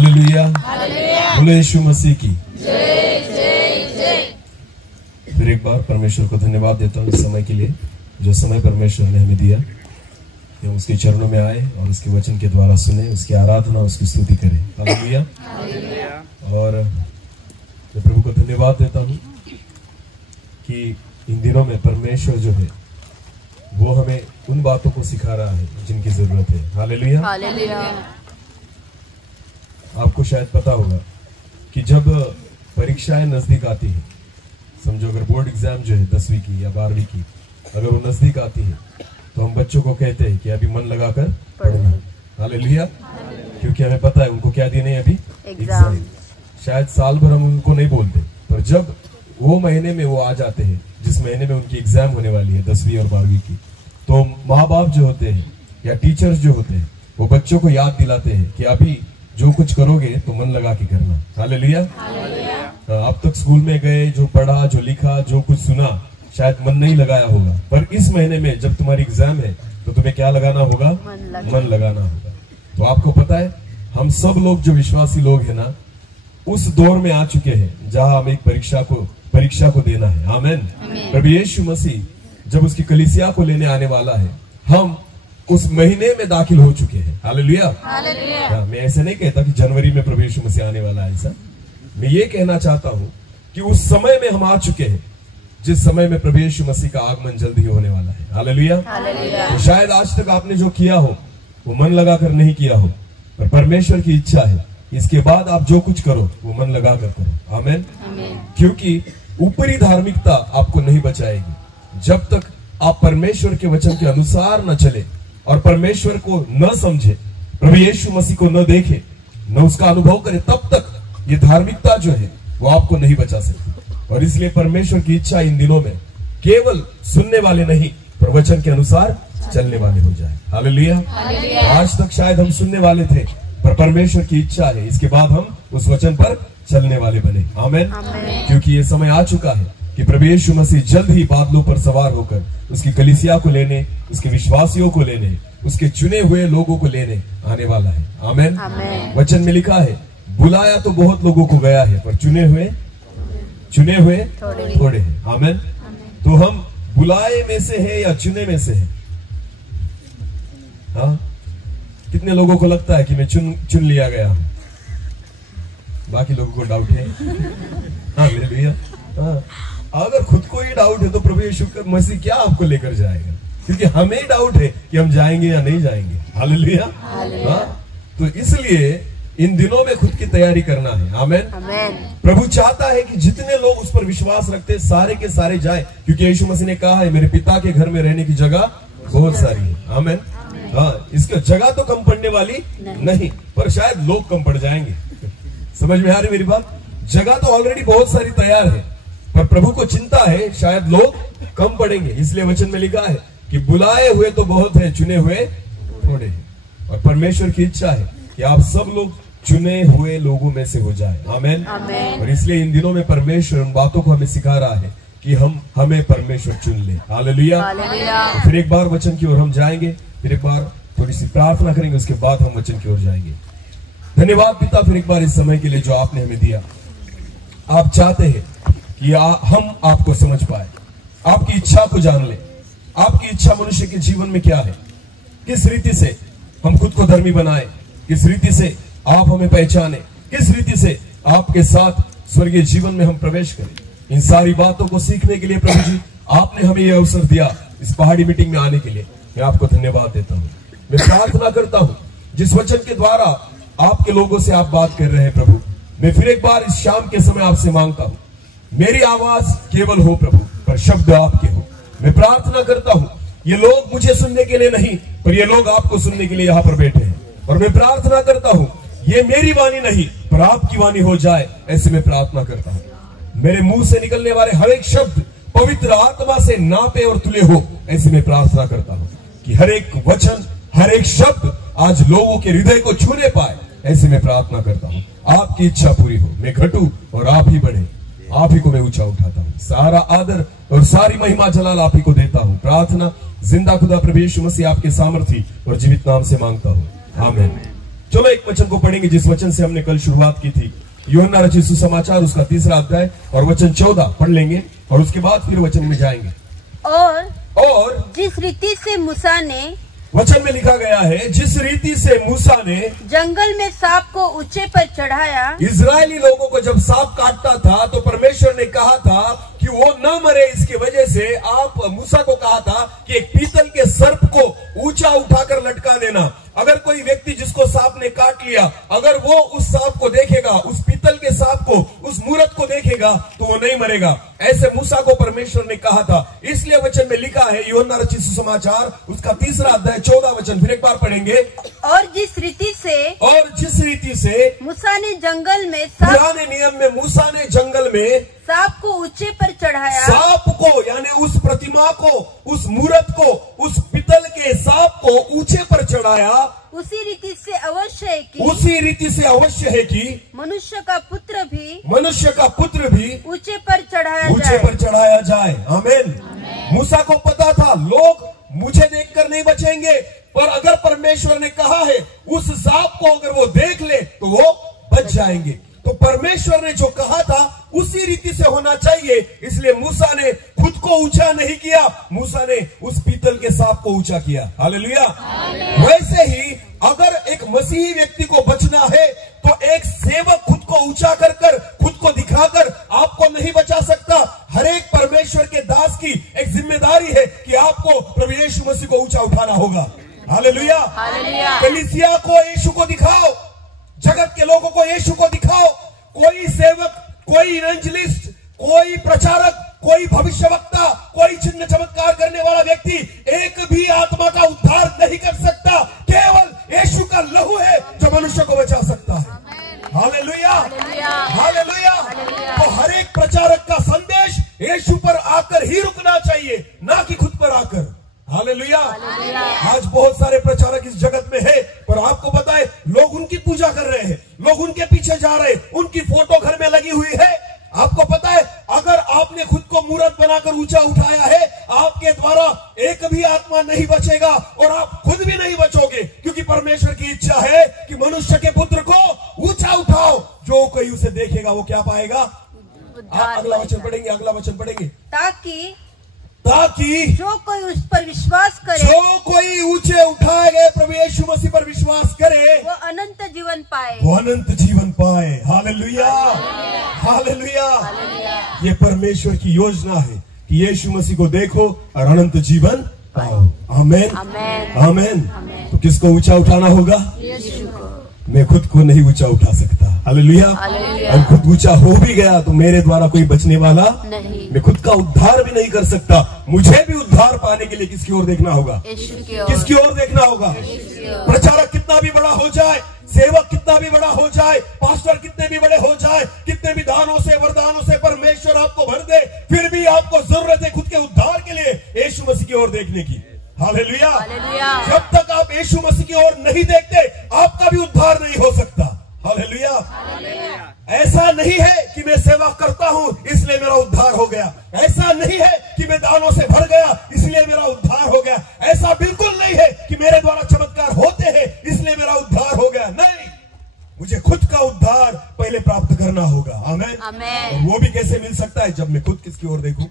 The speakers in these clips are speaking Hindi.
हालेलुया, बोले यीशु मसीह की फिर एक बार परमेश्वर को धन्यवाद देता हूँ इस समय के लिए, जो समय परमेश्वर ने हमें दिया कि हम उसके चरणों में आए और उसके वचन के द्वारा सुने, उसकी आराधना, उसकी स्तुति करें। हालेलुया। और मैं प्रभु को धन्यवाद देता हूँ कि इन दिनों में परमेश्वर जो है वो हमें उन बातों को सिखा रहा है जिनकी जरूरत है। हालेलुया। आपको शायद पता होगा कि जब परीक्षाएं नजदीक आती हैं, समझो अगर बोर्ड एग्जाम जो है 10वीं की या 12वीं की, अगर वो नजदीक आती है तो हम बच्चों को कहते हैं कि अभी मन लगाकर पढ़ना। हालेलुया। क्योंकि हमें पता है उनको क्या देने अभी एग्जाम। शायद साल भर हम उनको नहीं बोलते, पर जब वो महीने में वो आ जाते हैं जिस महीने में उनकी एग्जाम होने वाली है 10वीं और 12वीं की, तो माँ बाप जो होते हैं या टीचर्स जो होते हैं वो बच्चों को याद दिलाते हैं कि अभी जो कुछ करोगे तो मन लगा के करना। हालेलुया। आप तक स्कूल में गए, जो पढ़ा, जो लिखा, जो कुछ सुना, शायद मन नहीं लगाया होगा, पर इस महीने में जब तुम्हारी एग्जाम है तो तुम्हें क्या लगाना होगा? मन लगाना होगा। तो आपको पता है हम सब लोग जो विश्वासी लोग हैं ना, उस दौर में आ चुके हैं जहां हम एक परीक्षा को देना है। आमीन। प्रभु यीशु मसीह जब उसकी कलीसिया को लेने आने वाला है, हम उस महीने में दाखिल हो चुके हैं। हालेलुया। मैं ऐसे नहीं कहता कि जनवरी में प्रभु यीशु मसीह आने वाला है, ऐसा मैं ये कहना चाहता हूँ कि उस समय में हम आ चुके हैं जिस समय में प्रभु यीशु मसीह का आगमन जल्द ही होने वाला है। हालेलुया। तो शायद आज तक आपने जो किया हो वो मन लगाकर नहीं किया हो, पर परमेश्वर की इच्छा है इसके बाद आप जो कुछ करो वो मन लगाकर करो। आमीन। क्योंकि ऊपरी धार्मिकता आपको नहीं बचाएगी जब तक आप परमेश्वर के वचन के अनुसार न चले और परमेश्वर को न समझे, प्रभु यीशु मसीह को न देखे, न उसका अनुभव करे, तब तक ये धार्मिकता जो है वो आपको नहीं बचा सकती। और इसलिए परमेश्वर की इच्छा इन दिनों में केवल सुनने वाले नहीं, पर वचन के अनुसार चलने वाले हो जाए। हालेलुया। आज तक शायद हम सुनने वाले थे, पर परमेश्वर की इच्छा है इसके बाद हम उस वचन पर चलने वाले बने। आमीन। क्योंकि ये समय आ चुका है कि प्रभु यीशु मसीह जल्द ही बादलों पर सवार होकर उसकी कलीसिया को लेने, उसके विश्वासियों को लेने, उसके चुने हुए लोगों को लेने आने वाला है। आमीन। वचन में लिखा है बुलाया तो बहुत लोगों को गया है, पर चुने हुए थोड़े हैं। आमीन। तो हम बुलाए में से है या चुने में से है? हाँ, कितने लोगों को लगता है कि मैं चुन लिया गया हूं? बाकी लोगों को डाउट है। हालेलुया। अगर खुद को ही डाउट है तो प्रभु यीशु मसीह क्या आपको लेकर जाएगा? क्योंकि हमें ही डाउट है कि हम जाएंगे या नहीं जाएंगे। हालेलुया। तो इसलिए इन दिनों में खुद की तैयारी करना है। आमीन। प्रभु चाहता है कि जितने लोग उस पर विश्वास रखते हैं सारे के सारे जाए, क्योंकि यीशु मसीह ने कहा है मेरे पिता के घर में रहने की जगह बहुत सारी है। आमीन। हाँ, इसका जगह तो कम पड़ने वाली नहीं, पर शायद लोग कम पड़ जाएंगे। समझ में आ रही मेरी बात? जगह तो ऑलरेडी बहुत सारी तैयार है, पर प्रभु को चिंता है शायद लोग कम पड़ेंगे। इसलिए वचन में लिखा है कि बुलाए हुए तो बहुत है, चुने हुए थोड़े हैं। और परमेश्वर की इच्छा है कि आप सब लोग चुने हुए लोगों में से हो जाए। आमीन। और इसलिए इन दिनों में परमेश्वर उन बातों को हमें सिखा रहा है कि हमें परमेश्वर चुन ले। हालेलुया। तो फिर एक बार वचन की ओर हम जाएंगे, फिर एक बार थोड़ी सी प्रार्थना करेंगे, उसके बाद हम वचन की ओर जाएंगे। धन्यवाद पिता फिर एक बार इस समय के लिए जो आपने हमें दिया। आप चाहते हैं कि हम आपको समझ पाए, आपकी इच्छा को जान ले। आपकी इच्छा मनुष्य के जीवन में क्या है, किस रीति से हम खुद को धर्मी बनाए, किस रीति से आप हमें पहचाने, किस रीति से आपके साथ स्वर्गीय जीवन में हम प्रवेश करें। इन सारी बातों को सीखने के लिए प्रभु जी आपने हमें यह अवसर दिया इस पहाड़ी मीटिंग में आने के लिए। मैं आपको धन्यवाद देता हूँ। मैं प्रार्थना करता हूँ जिस वचन के द्वारा आपके लोगों से आप बात कर रहे हैं प्रभु, मैं फिर एक बार इस शाम के समय आपसे मांगता हूँ मेरी आवाज केवल हो प्रभु, पर शब्द आपके हो। मैं प्रार्थना करता हूँ ये लोग मुझे सुनने के लिए नहीं, पर ये लोग आपको सुनने के लिए यहाँ पर बैठे हैं। और मैं प्रार्थना करता हूँ ये मेरी वाणी नहीं पर आपकी वाणी हो जाए, ऐसे मैं प्रार्थना करता हूँ। मेरे मुंह से निकलने वाले हर एक शब्द पवित्र आत्मा से नापे और तुले हो, ऐसे मैं प्रार्थना करता हूँ कि हर एक वचन, हर एक शब्द आज लोगों के हृदय को छूने पाए, ऐसे मैं प्रार्थना करता हूँ। आपकी इच्छा पूरी हो, मैं घटूं और आप ही बढ़े, आप ही को मैं ऊंचा उठाता हूँ। सारा आदर और सारी महिमा जलाल आप ही को देता हूँ। प्रार्थना जिंदा खुदा प्रभु यीशु मसीह आपके सामर्थी और जीवित नाम से मांगता हूँ। आमीन। चलो एक वचन को पढ़ेंगे जिस वचन से हमने कल शुरुआत की थी। यूहन्ना रचित सुसमाचार उसका 3रा अध्याय और वचन 14 पढ़ लेंगे और उसके बाद फिर वचन में जाएंगे। और जिस रीति से मूसा ने, वचन में लिखा गया है, जिस रीति से मूसा ने जंगल में सांप को ऊंचे पर चढ़ाया। इजरायली लोगों को जब सांप काटता था तो परमेश्वर ने कहा था कि वो न मरे, इसकी वजह से आप मूसा को कहा था कि एक पीतल के सर्प को ऊंचा उठाकर लटका देना। अगर कोई व्यक्ति जिसको सांप ने काट लिया, अगर वो उस सांप को देखेगा, उस पीतल के सांप को, उस मूरत को देखेगा तो वो नहीं मरेगा। ऐसे मूसा को परमेश्वर ने कहा था। इसलिए वचन में लिखा है, यूहन्ना रचित सुसमाचार उसका 3रा अध्याय 14 वचन, फिर एक बार पढ़ेंगे। और जिस रीति से मूसा ने जंगल में, पुराने नियम में मूसा ने जंगल में सांप को ऊंचे पर चढ़ाया। सांप को यानी उस प्रतिमा को, उस मूरत को, उस पीतल के सांप को ऊंचे पर चढ़ाया। उसी रीति से अवश्य है कि मनुष्य का पुत्र भी ऊंचे पर चढ़ाया जाए। आमीन। मूसा को पता था लोग मुझे देखकर नहीं बचेंगे, पर अगर परमेश्वर ने कहा है उस सांप को अगर वो देख ले तो वो बच जाएंगे। तो परमेश्वर ने जो कहा था उसी रीति से होना चाहिए। इसलिए मूसा ने खुद को ऊंचा नहीं किया, मूसा ने उस पीतल के सांप को ऊंचा किया। हालेलुया। वैसे ही अगर एक मसीही व्यक्ति को बचना है तो एक सेवक खुद को ऊंचा कर खुद को दिखाकर आपको नहीं बचा सकता। हर एक परमेश्वर के दास की एक जिम्मेदारी है कि आपको प्रभु यीशु मसीह को ऊंचा उठाना होगा। हालेलुया। कलीसिया को यीशु को दिखाओ, जगत के लोगों को यीशु को दिखाओ। कोई सेवक, कोई इवेंजलिस्ट, कोई प्रचारक, कोई भविष्यवक्ता, कोई चिन्ह चमत्कार करने वाला व्यक्ति एक भी आत्मा का उद्धार नहीं कर सकता। केवल यीशु का लहू है जो मनुष्य को बचा सकता है। Hallelujah, hallelujah. तो हर एक प्रचारक का संदेश यीशु पर आकर ही रुकना चाहिए, ना कि खुद पर आकर। हालेलुया। आज बहुत सारे प्रचारक इस जगत में है, पर आपको पता है लोग उनकी पूजा कर रहे हैं, लोग उनके पीछे जा रहे हैं, उनकी फोटो घर में लगी हुई है। आपको पता है अगर आपने खुद को मूरत बनाकर ऊंचा उठाया है, आपके द्वारा एक भी आत्मा नहीं बचेगा और आप खुद भी नहीं बचोगे, क्योंकि परमेश्वर की इच्छा है कि मनुष्य के पुत्र को ऊंचा उठाओ। जो कोई उसे देखेगा वो क्या पाएगा? अगला वचन पढ़ेंगे। ताकि जो कोई उस पर विश्वास करे, जो कोई ऊंचे उठाए गए प्रभु यीशु मसीह पर विश्वास करे, वो अनंत जीवन पाए। Hallelujah, hallelujah. ये परमेश्वर की योजना है कि यीशु मसीह को देखो और अनंत जीवन पाओ। आमीन, आमीन। तो किसको ऊंचा उठाना होगा? यीशु को। मैं खुद को नहीं ऊंचा उठा सकता। हालेलुया। और खुद ऊंचा हो भी गया तो मेरे द्वारा कोई बचने वाला नहीं। मैं खुद का उद्धार भी नहीं कर सकता। मुझे भी उद्धार पाने के लिए किसकी ओर देखना होगा? किसकी ओर देखना होगा? प्रचारक कितना भी बड़ा हो जाए, सेवक कितना भी बड़ा हो जाए, पास्टर कितने भी बड़े हो जाए, कितने भी दानों से, वरदानों से परमेश्वर आपको भर दे, फिर भी आपको जरूरत है खुद के उद्धार के लिए यीशु मसीह की ओर देखने की। हालेलुया। जब तक आप यीशु मसीह की ओर नहीं देखते, आपका भी उद्धार नहीं हो सकता। हालेलुया। ऐसा नहीं है कि मैं सेवा करता हूं इसलिए मेरा उद्धार हो गया। ऐसा नहीं है कि मैं दानों से भर गया इसलिए मेरा उद्धार हो गया। ऐसा बिल्कुल नहीं है कि मेरे द्वारा चमत्कार होते हैं इसलिए मेरा उद्धार हो गया। नहीं, मुझे खुद का उद्धार पहले प्राप्त करना होगा। आमीन। और वो भी कैसे मिल सकता है? जब मैं खुद किसकी ओर देखूं?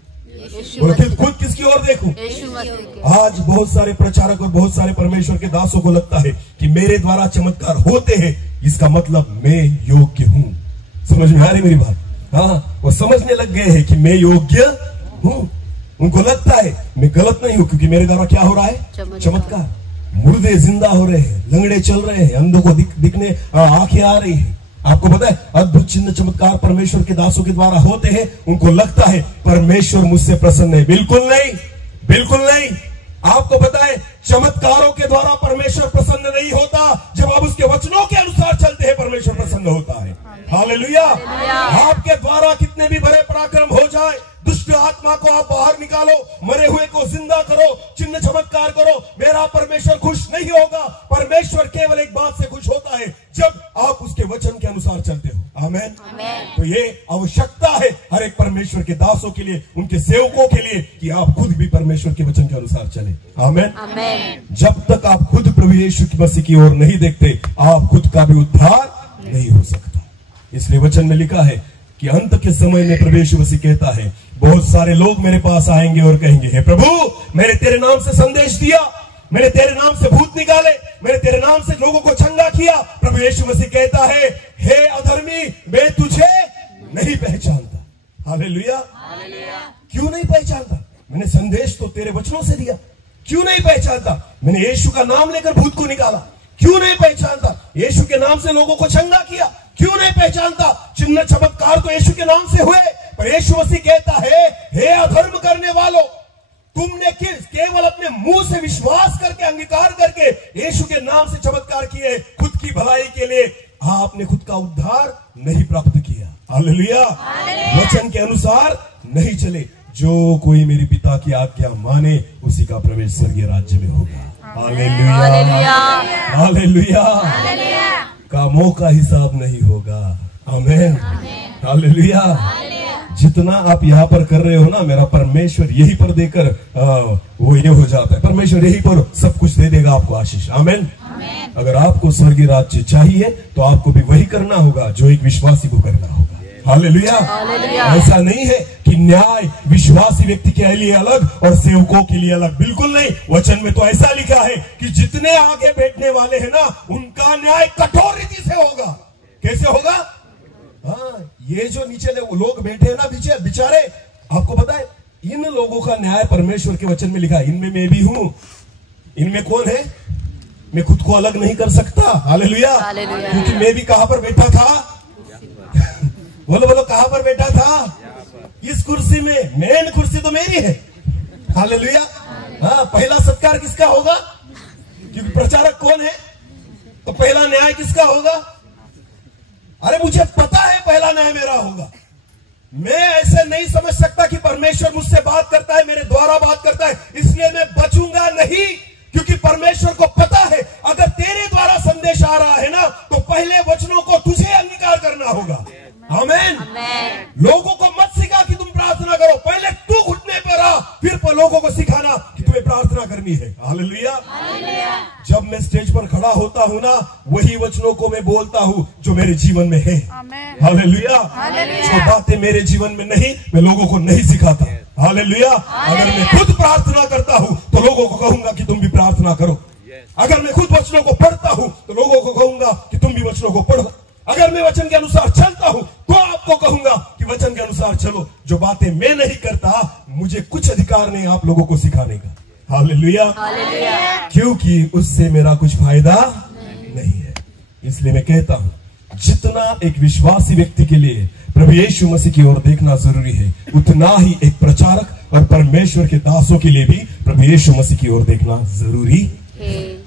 खुद किसकी ओर देखूं? आज बहुत सारे प्रचारक और बहुत सारे परमेश्वर के दासों को लगता है कि मेरे द्वारा चमत्कार होते हैं, इसका मतलब मैं योग्य हूं। समझ में आ रही मेरी बात? हाँ, वो समझने लग गए हैं कि मैं योग्य हूं। उनको लगता है मैं गलत नहीं हूं क्योंकि मेरे द्वारा क्या हो रहा है? चमत्कार। मुर्दे जिंदा हो रहे हैं, लंगड़े चल रहे हैं, अंधों को दिखने आंखें आ रही है। आपको पता है अद्भुत चिन्ह चमत्कार परमेश्वर के दासों के द्वारा होते हैं। उनको लगता है परमेश्वर मुझसे प्रसन्न है। बिल्कुल नहीं, बिल्कुल नहीं। आपको पता है चमत्कारों के द्वारा परमेश्वर प्रसन्न नहीं होता, जब आप उसके वचनों के अनुसार चलते हैं परमेश्वर प्रसन्न होता है। हालेलुया। आपके द्वारा कितने भी बड़े पराक्रम हो जाए, दुष्ट आत्मा को आप बाहर निकालो, मरे हुए को जिंदा करो, चिन्ह चमत्कार करो, मेरा परमेश्वर खुश नहीं होगा। परमेश्वर केवल एक बात से खुश होता है, जब आप उसके वचन के अनुसार चलते हो। आमेन। तो ये आवश्यकता है हर एक परमेश्वर के दासों के लिए, उनके सेवकों के लिए, कि आप खुद भी परमेश्वर के वचन के अनुसार चले। आमेन। जब तक आप खुद प्रभु यीशु की मसीह की ओर नहीं देखते, आप खुद का भी उद्धार नहीं हो सकता। इसलिए वचन में लिखा है कि अंत के समय में प्रभु यीशु मसीह कहता है, बहुत सारे लोग मेरे पास आएंगे और कहेंगे, हे प्रभु, मैंने तेरे नाम से संदेश दिया, मैंने तेरे नाम से भूत निकाले, मैंने तेरे नाम से लोगों को चंगा किया। प्रभु यीशु मसीह कहता है, हे अधर्मी, मैं तुझे नहीं पहचानता। हालेलुया। क्यों नहीं पहचानता? मैंने संदेश तो तेरे वचनों से दिया। क्यों नहीं पहचानता? मैंने यीशु का नाम लेकर भूत को निकाला। क्यों नहीं पहचानता? यीशु के नाम से लोगों को चंगा किया। क्यों नहीं पहचानता? चिन्ह चमत्कार तो यीशु के नाम से हुए। पर यीशु मसीह कहता है, हे अधर्म करने वालों, तुमने केवल अपने मुंह से विश्वास करके, अंगीकार करके यीशु के नाम से चमत्कार किए खुद की भलाई के लिए, आपने खुद का उद्धार नहीं प्राप्त किया। हालेलुया। वचन के अनुसार नहीं चले। जो कोई मेरे पिता की आज्ञा माने, उसी का प्रवेश स्वर्गीय राज्य में होगा। हालेलुया। हालेलुया। कामों का हिसाब नहीं होगा। आमेन। हालेलुया। जितना आप यहाँ पर कर रहे हो ना, मेरा परमेश्वर यही पर देकर वो ये हो जाता है। परमेश्वर यही पर सब कुछ दे देगा आपको आशीष। आमेन। अगर आपको स्वर्गीय राज्य चाहिए तो आपको भी वही करना होगा जो एक विश्वासी को करना होगा। हालेलुया। ऐसा नहीं है कि न्याय विश्वासी व्यक्ति के लिए अलग और सेवकों के लिए अलग, बिल्कुल नहीं। वचन में तो ऐसा लिखा है कि जितने आगे बैठने वाले हैं ना, उनका न्याय कठोर रीति से होगा। कैसे होगा? हाँ, ये जो नीचे लोग बैठे हैं ना बेचारे, आपको पता है, इन लोगों का न्याय परमेश्वर के वचन में लिखा है। इनमें मैं भी हूं। इनमें कौन है? मैं खुद को अलग नहीं कर सकता। हालेलुया। क्योंकि मैं भी कहां पर बैठा था? बोलो बोलो, कहां पर बैठा था? इस कुर्सी में। मेन कुर्सी तो मेरी है। हालेलुया। हाँ, पहला सत्कार किसका होगा? क्योंकि प्रचारक कौन है, तो पहला न्याय किसका होगा? अरे मुझे पता है पहला न्याय मेरा होगा। मैं ऐसे नहीं समझ सकता कि परमेश्वर मुझसे बात करता है, मेरे द्वारा बात करता है, इसलिए मैं बचूंगा नहीं। क्योंकि परमेश्वर को पता है, अगर तेरे द्वारा संदेश आ रहा है ना, तो पहले वचनों को तुझे अंगीकार करना होगा। आमेन। लोगों को मत सिखा कि तुम प्रार्थना करो, पहले तू घुटने पर आ, फिर लोगों को सिखाना कि तुम्हें प्रार्थना करनी है। हालेलुया। जब मैं स्टेज पर खड़ा होता हूँ ना, वही वचनों को मैं बोलता हूँ जो मेरे जीवन में है। हालेलुया। जो बातें मेरे जीवन में नहीं, मैं लोगों को नहीं सिखाता। हालेलुया। अगर मैं खुद प्रार्थना करता हूँ तो लोगों को कहूंगा कि तुम भी प्रार्थना करो। अगर मैं खुद वचनों को पढ़ता हूँ तो लोगों को कहूंगा कि तुम भी वचनों को पढ़ो। अगर मैं वचन के अनुसार चलता हूं तो आपको कहूंगा कि वचन के अनुसार चलो। जो बातें मैं नहीं करता, मुझे कुछ अधिकार नहीं आप लोगों को सिखाने का। हालेलुया। क्योंकि उससे मेरा कुछ फायदा नहीं है। इसलिए मैं कहता हूं, जितना एक विश्वासी व्यक्ति के लिए प्रभु यीशु मसीह की ओर देखना जरूरी है, उतना ही एक प्रचारक और परमेश्वर के दासों के लिए भी प्रभु यीशु मसीह की ओर देखना जरूरी है।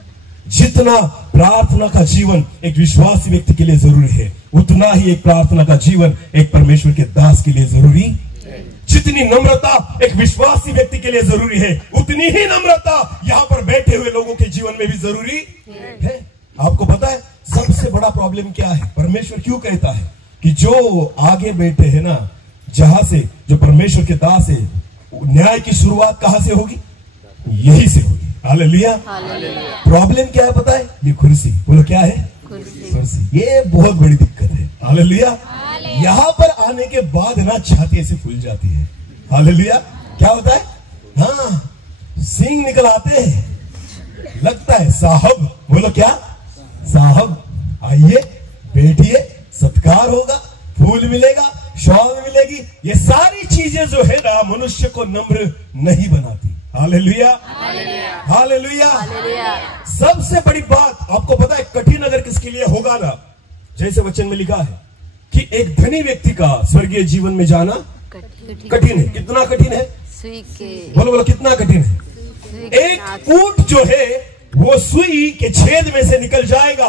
जितना प्रार्थना का जीवन एक विश्वासी व्यक्ति के लिए जरूरी है, उतना ही एक प्रार्थना का जीवन एक परमेश्वर के दास के लिए जरूरी है। जितनी नम्रता एक विश्वासी व्यक्ति के लिए जरूरी है, उतनी ही नम्रता यहाँ पर बैठे हुए लोगों के जीवन में भी जरूरी है। आपको पता है सबसे बड़ा प्रॉब्लम क्या है? परमेश्वर क्यों कहता है कि जो आगे बैठे हैं ना, जहां से जो परमेश्वर के दास है, न्याय की शुरुआत कहां से होगी? यही से होगी। हालेलुया। प्रॉब्लम क्या है पता है? ये कुर्सी। बोलो क्या है? कुर्सी। ये बहुत बड़ी दिक्कत है। हालेलुया। यहाँ पर आने के बाद ना छाती ऐसे फूल जाती है। हालेलुया। क्या होता है? हाँ, सींग निकल आते हैं, लगता है साहब। बोलो क्या? साहब आइए, बैठिए, सत्कार होगा, फूल मिलेगा, शॉल मिलेगी। ये सारी चीजें जो है ना, मनुष्य को नम्र नहीं बनाती। हालेलुया। हालेलुया। सबसे बड़ी बात आपको पता है, कठिन अगर किसके लिए होगा ना, जैसे वचन में लिखा है कि एक धनी व्यक्ति का स्वर्गीय जीवन में जाना कठिन है। कितना कठिन है? बोलो बोलो, कितना कठिन है? एक ऊंट जो है वो सुई के छेद में से निकल जाएगा,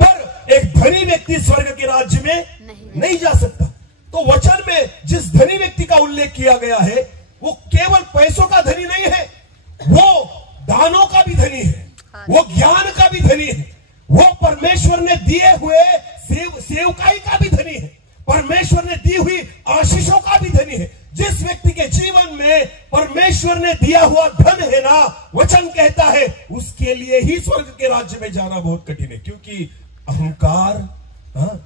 पर एक धनी व्यक्ति स्वर्ग के राज्य में नहीं जा सकता। तो वचन में जिस धनी व्यक्ति का उल्लेख किया गया है, वो केवल पैसों का धनी नहीं है, वो दानों का भी धनी है, वो ज्ञान का भी धनी है, वो परमेश्वर ने दिए हुए सेवकाई का भी धनी है, परमेश्वर ने दी हुई आशीषों का भी धनी है। जिस व्यक्ति के जीवन में परमेश्वर ने दिया हुआ धन है ना, वचन कहता है उसके लिए ही स्वर्ग के राज्य में जाना बहुत कठिन है, क्योंकि अहंकार,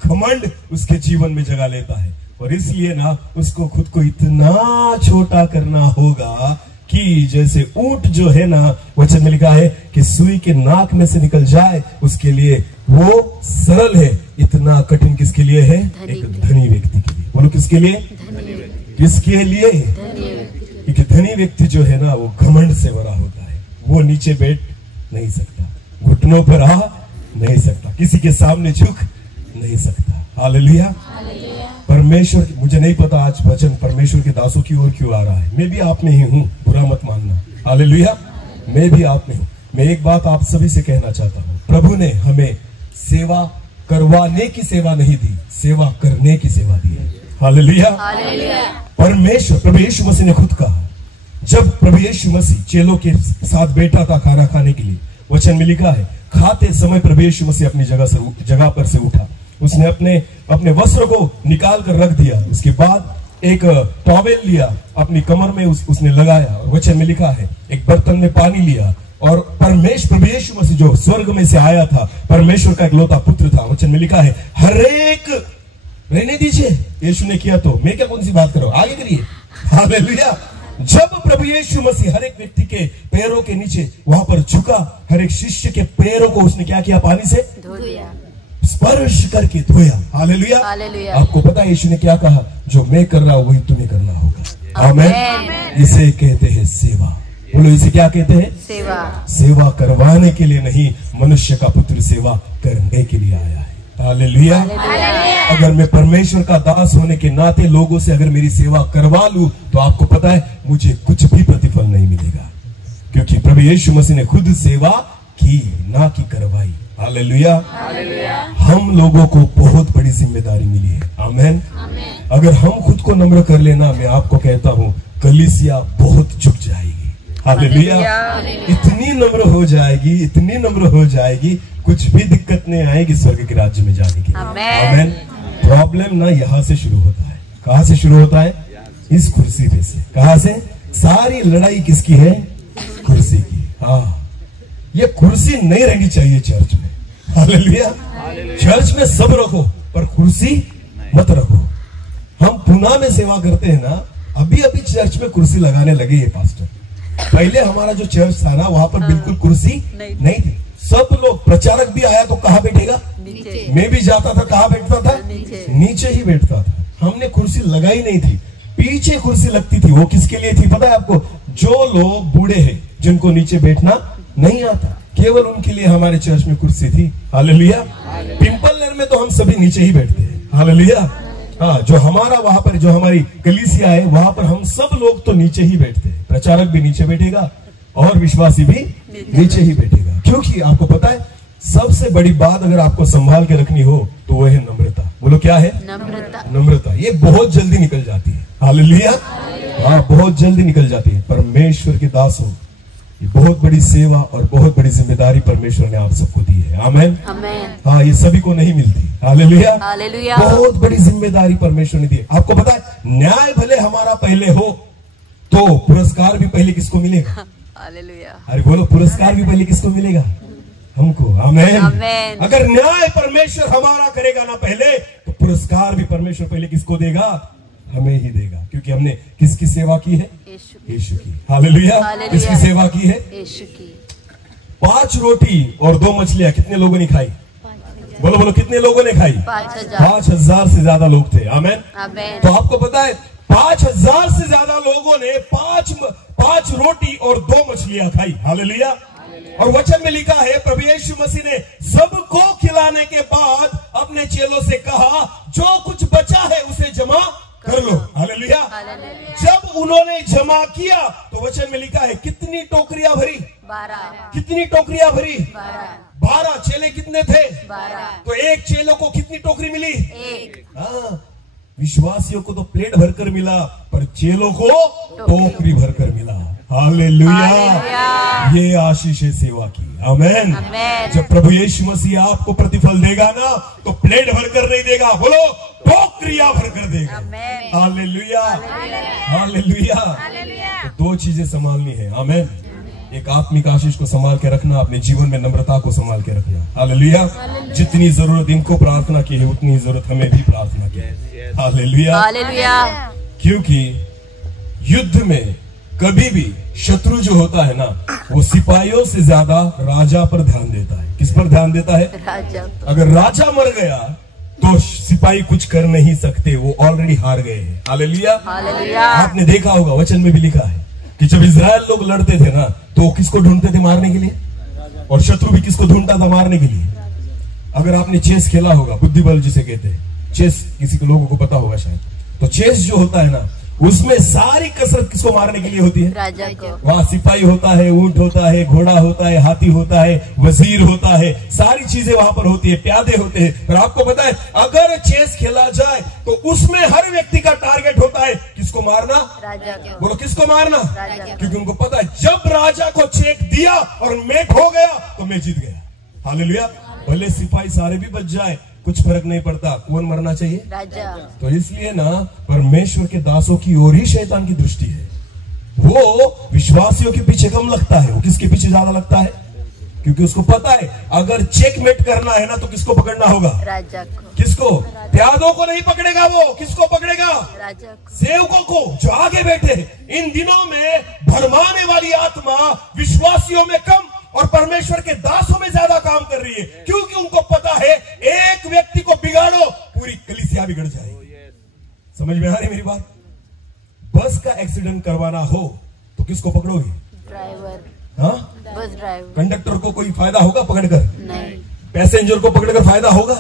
घमंड उसके जीवन में जगह लेता है। और इसलिए ना उसको खुद को इतना छोटा करना होगा कि जैसे ऊंट जो है ना, वचन में लिखा है कि सुई के नाक में से निकल जाए, उसके लिए वो सरल है। इतना कठिन किसके लिए है? एक धनी व्यक्ति के लिए। बोलो किसके लिए? किसके लिए? एक धनी व्यक्ति जो है ना, वो घमंड से भरा होता है। वो नीचे बैठ नहीं सकता, घुटनों पर आ नहीं सकता, किसी के सामने झुक नहीं सकता। हालेलुया। परमेश्वर, मुझे नहीं पता आज वचन परमेश्वर के दासों की ओर क्यों आ रहा है। मैं भी आप में ही हूं, बुरा मत मानना। हालेलुया, मैं भी आप में हूं। मैं एक बात आप सभी से कहना चाहता हूं, प्रभु ने हमें सेवा करवाने की सेवा नहीं दी, सेवा करने की सेवा दी है। हालेलुया। परमेश्वर, प्रभु यीशु मसीह ने खुद कहा, जब प्रभु यीशु मसीह चेलों के साथ बैठा था खाना खाने के लिए, वचन में लिखा है खाते समय प्रभु यीशु मसीह अपनी जगह पर से उठा, उसने अपने वस्त्र को निकाल कर रख दिया, उसके बाद एक टॉवेल लिया, अपनी कमर में उसने लगाया, और वचन में लिखा है एक बर्तन में पानी लिया, और प्रभु यीशु मसीह जो स्वर्ग में से आया था, परमेश्वर का इकलौता पुत्र था, वचन में लिखा है हर एक रहने दीजिए, यीशु ने किया तो मैं क्या कौन सी बात करो, आगे करिए। हालेलुया। जब प्रभु यीशु मसीह हर एक व्यक्ति के पैरों के नीचे वहां पर झुका, हर एक शिष्य के पैरों को उसने क्या किया? पानी से धोया, स्पर्श करके धोया। हालेलुया। आपको पता है यीशु ने क्या कहा? जो मैं कर रहा हूं वही तुम्हें करना होगा। आमीन। इसे कहते हैं सेवा। बोलो, इसे क्या कहते हैं? सेवा। सेवा करवाने के लिए नहीं, मनुष्य का पुत्र सेवा करने के लिए आया है। हालेलुया। अगर मैं परमेश्वर का दास होने के नाते लोगों से अगर मेरी सेवा करवा लूं, तो आपको पता है मुझे कुछ भी प्रतिफल नहीं मिलेगा, क्योंकि प्रभु यीशु मसीह ने खुद सेवा की, ना की करवाई। हालेलुया। हम लोगों को बहुत बड़ी जिम्मेदारी मिली है। आमीन। अगर हम खुद को नम्र कर लेना, मैं आपको कहता हूं कलीसिया बहुत झुक जाएगी। हालेलुया। इतनी नम्र हो जाएगी, इतनी नम्र हो जाएगी, कुछ भी दिक्कत नहीं आएगी स्वर्ग के राज्य में जाने की। आमीन। प्रॉब्लम ना यहाँ से शुरू होता है। कहाँ से शुरू होता है? इस कुर्सी पे से। कहाँ से? सारी लड़ाई किसकी है? कुर्सी की। हाँ, ये कुर्सी नहीं रहनी चाहिए चर्च में। हालेलुया। चर्च में सब रखो, पर कुर्सी मत रखो। हम पुणे में सेवा करते हैं ना, अभी चर्च में कुर्सी लगाने लगे ये पास्टर। पहले हमारा जो चर्च था ना, वहां पर बिल्कुल कुर्सी नहीं थी। सब लोग, प्रचारक भी आया तो कहाँ बैठेगा? नीचे। मैं भी जाता था, कहाँ बैठता था? नीचे ही बैठता था। हमने कुर्सी लगाई नहीं थी, पीछे कुर्सी लगती थी। वो किसके लिए थी पता है आपको? जो लोग बूढ़े हैं, जिनको नीचे बैठना नहीं आता, केवल उनके लिए हमारे चर्च में कुर्सी थी। हालेलुया। पिंपल नगर में तो हम सभी नीचे ही बैठते हैं। हालेलुया। हाँ, जो हमारा वहां पर जो हमारी कलीसिया है, वहां पर हम सब लोग तो नीचे ही बैठते हैं। प्रचारक भी नीचे बैठेगा और विश्वासी भी नीचे ही बैठेगा, क्योंकि आपको पता है सबसे बड़ी बात अगर आपको संभाल के रखनी हो तो वह है नम्रता। बोलो क्या है? नम्रता। नम्रता ये बहुत जल्दी निकल जाती है। हालेलुया। हाँ, बहुत जल्दी निकल जाती है। परमेश्वर के दास हो, ये बहुत बड़ी सेवा और बहुत बड़ी जिम्मेदारी परमेश्वर ने आप सबको दी है। आमीन। हाँ, ये सभी को नहीं मिलती। हालेलुया। बहुत बड़ी जिम्मेदारी परमेश्वर ने दी है। आपको पता है, न्याय भले हमारा पहले हो तो पुरस्कार भी पहले किसको मिलेगा? हालेलुया। अरे बोलो, पुरस्कार भी पहले किसको मिलेगा? हमको। आमीन। अगर न्याय परमेश्वर हमारा करेगा ना पहले, तो पुरस्कार भी परमेश्वर पहले किसको देगा? हमें ही देगा, क्योंकि हमने किसकी सेवा की है? यीशु की। हालेलुया। किसकी सेवा की है? यीशु की। 5 रोटी और 2 मछलियां कितने लोगों ने खाई? बोलो बोलो, कितने लोगों ने खाई? 5000 से ज्यादा लोग थे। आमीन। तो आपको पता है 5000 से ज्यादा लोगों ने 5 रोटी और 2 मछलियां खाई। हालेलुया। और वचन में लिखा है प्रभु यीशु मसीह ने सबको खिलाने के बाद अपने चेलों से कहा, जो कुछ बचा है उसे जमा कर लो। हालेलुया। जब उन्होंने जमा किया तो वचन में लिखा है कितनी टोकरियां भरी? 12। कितनी टोकरियां भरी? 12। चेले कितने थे? 12। तो एक चेलों को कितनी टोकरी मिली? 1। हाँ, विश्वासियों को तो प्लेट भरकर मिला, पर चेलों को टोकरी भरकर मिला। हालेलुया। ये आशीष है सेवा की। आमेन। जब प्रभु यीशु मसीह आपको प्रतिफल देगा ना, तो प्लेट भरकर नहीं देगा, बोलो टोकरियां भरकर देगा। Hallelujah, hallelujah. तो दो चीजें संभालनी है। आमेन। एक आत्मिक आशीष को संभाल के रखना, अपने जीवन में नम्रता को संभाल के रखना। हालेलुया। जितनी जरूरत इनको प्रार्थना की है, उतनी जरूरत हमें भी प्रार्थना की है। Hallelujah, hallelujah. क्योंकि युद्ध में कभी भी शत्रु जो होता है ना, वो सिपाहियों से ज्यादा राजा पर ध्यान देता है। किस पर ध्यान देता है? राजा। अगर राजा मर गया तो सिपाही कुछ कर नहीं सकते, वो ऑलरेडी हार गए हैं। Hallelujah, hallelujah. आपने देखा होगा, वचन में भी लिखा है कि जब इजराइल लोग लड़ते थे ना, तो किसको ढूंढते थे मारने के लिए, और शत्रु भी किसको ढूंढता था मारने के लिए। अगर आपने चेस खेला होगा, बुद्धिबल जिसे कहते हैं, चेस किसी को लोगों को पता होगा शायद, तो चेस जो होता है ना, उसमें सारी कसरत किसको मारने के लिए होती है? राजा को। वहां सिपाही होता है, ऊंट होता है, घोड़ा होता है, हाथी होता है, वजीर होता है, सारी चीजें वहां पर होती है, प्यादे होते हैं। पर आपको पता है, अगर चेस खेला जाए तो उसमें हर व्यक्ति का टारगेट होता है किसको मारना? राजा को। बोलो किसको मारना? राजा। क्योंकि उनको पता है जब राजा को चेक दिया और मेट हो गया तो मैं जीत गया। हालेलुया। भले सिपाही सारे भी बच जाए, कुछ फर्क नहीं पड़ता, कौन मरना चाहिए? राजा। तो इसलिए ना परमेश्वर के दासों की ओर ही शैतान की दृष्टि है। वो विश्वासियों के पीछे कम लगता है, वो किसके पीछे ज्यादा लगता है? क्योंकि उसको पता है अगर चेकमेट करना है ना, तो किसको पकड़ना होगा? राजा को। किसको? प्यादों को नहीं पकड़ेगा, वो किसको पकड़ेगा? राजा को। सेवकों को जो आगे बैठे। इन दिनों में भरमाने वाली आत्मा विश्वासियों में कम और परमेश्वर के दासों में ज्यादा काम कर रही है, क्योंकि उनको पता है एक व्यक्ति को बिगाड़ो पूरी कलीसिया बिगड़ जाएगी। समझ में आ रही मेरी बात? बस का एक्सीडेंट करवाना हो तो किसको पकड़ोगे? ड्राइवर। हाँ, बस ड्राइवर। कंडक्टर को कोई फायदा होगा पकड़कर? नहीं। पैसेंजर को पकड़कर फायदा होगा?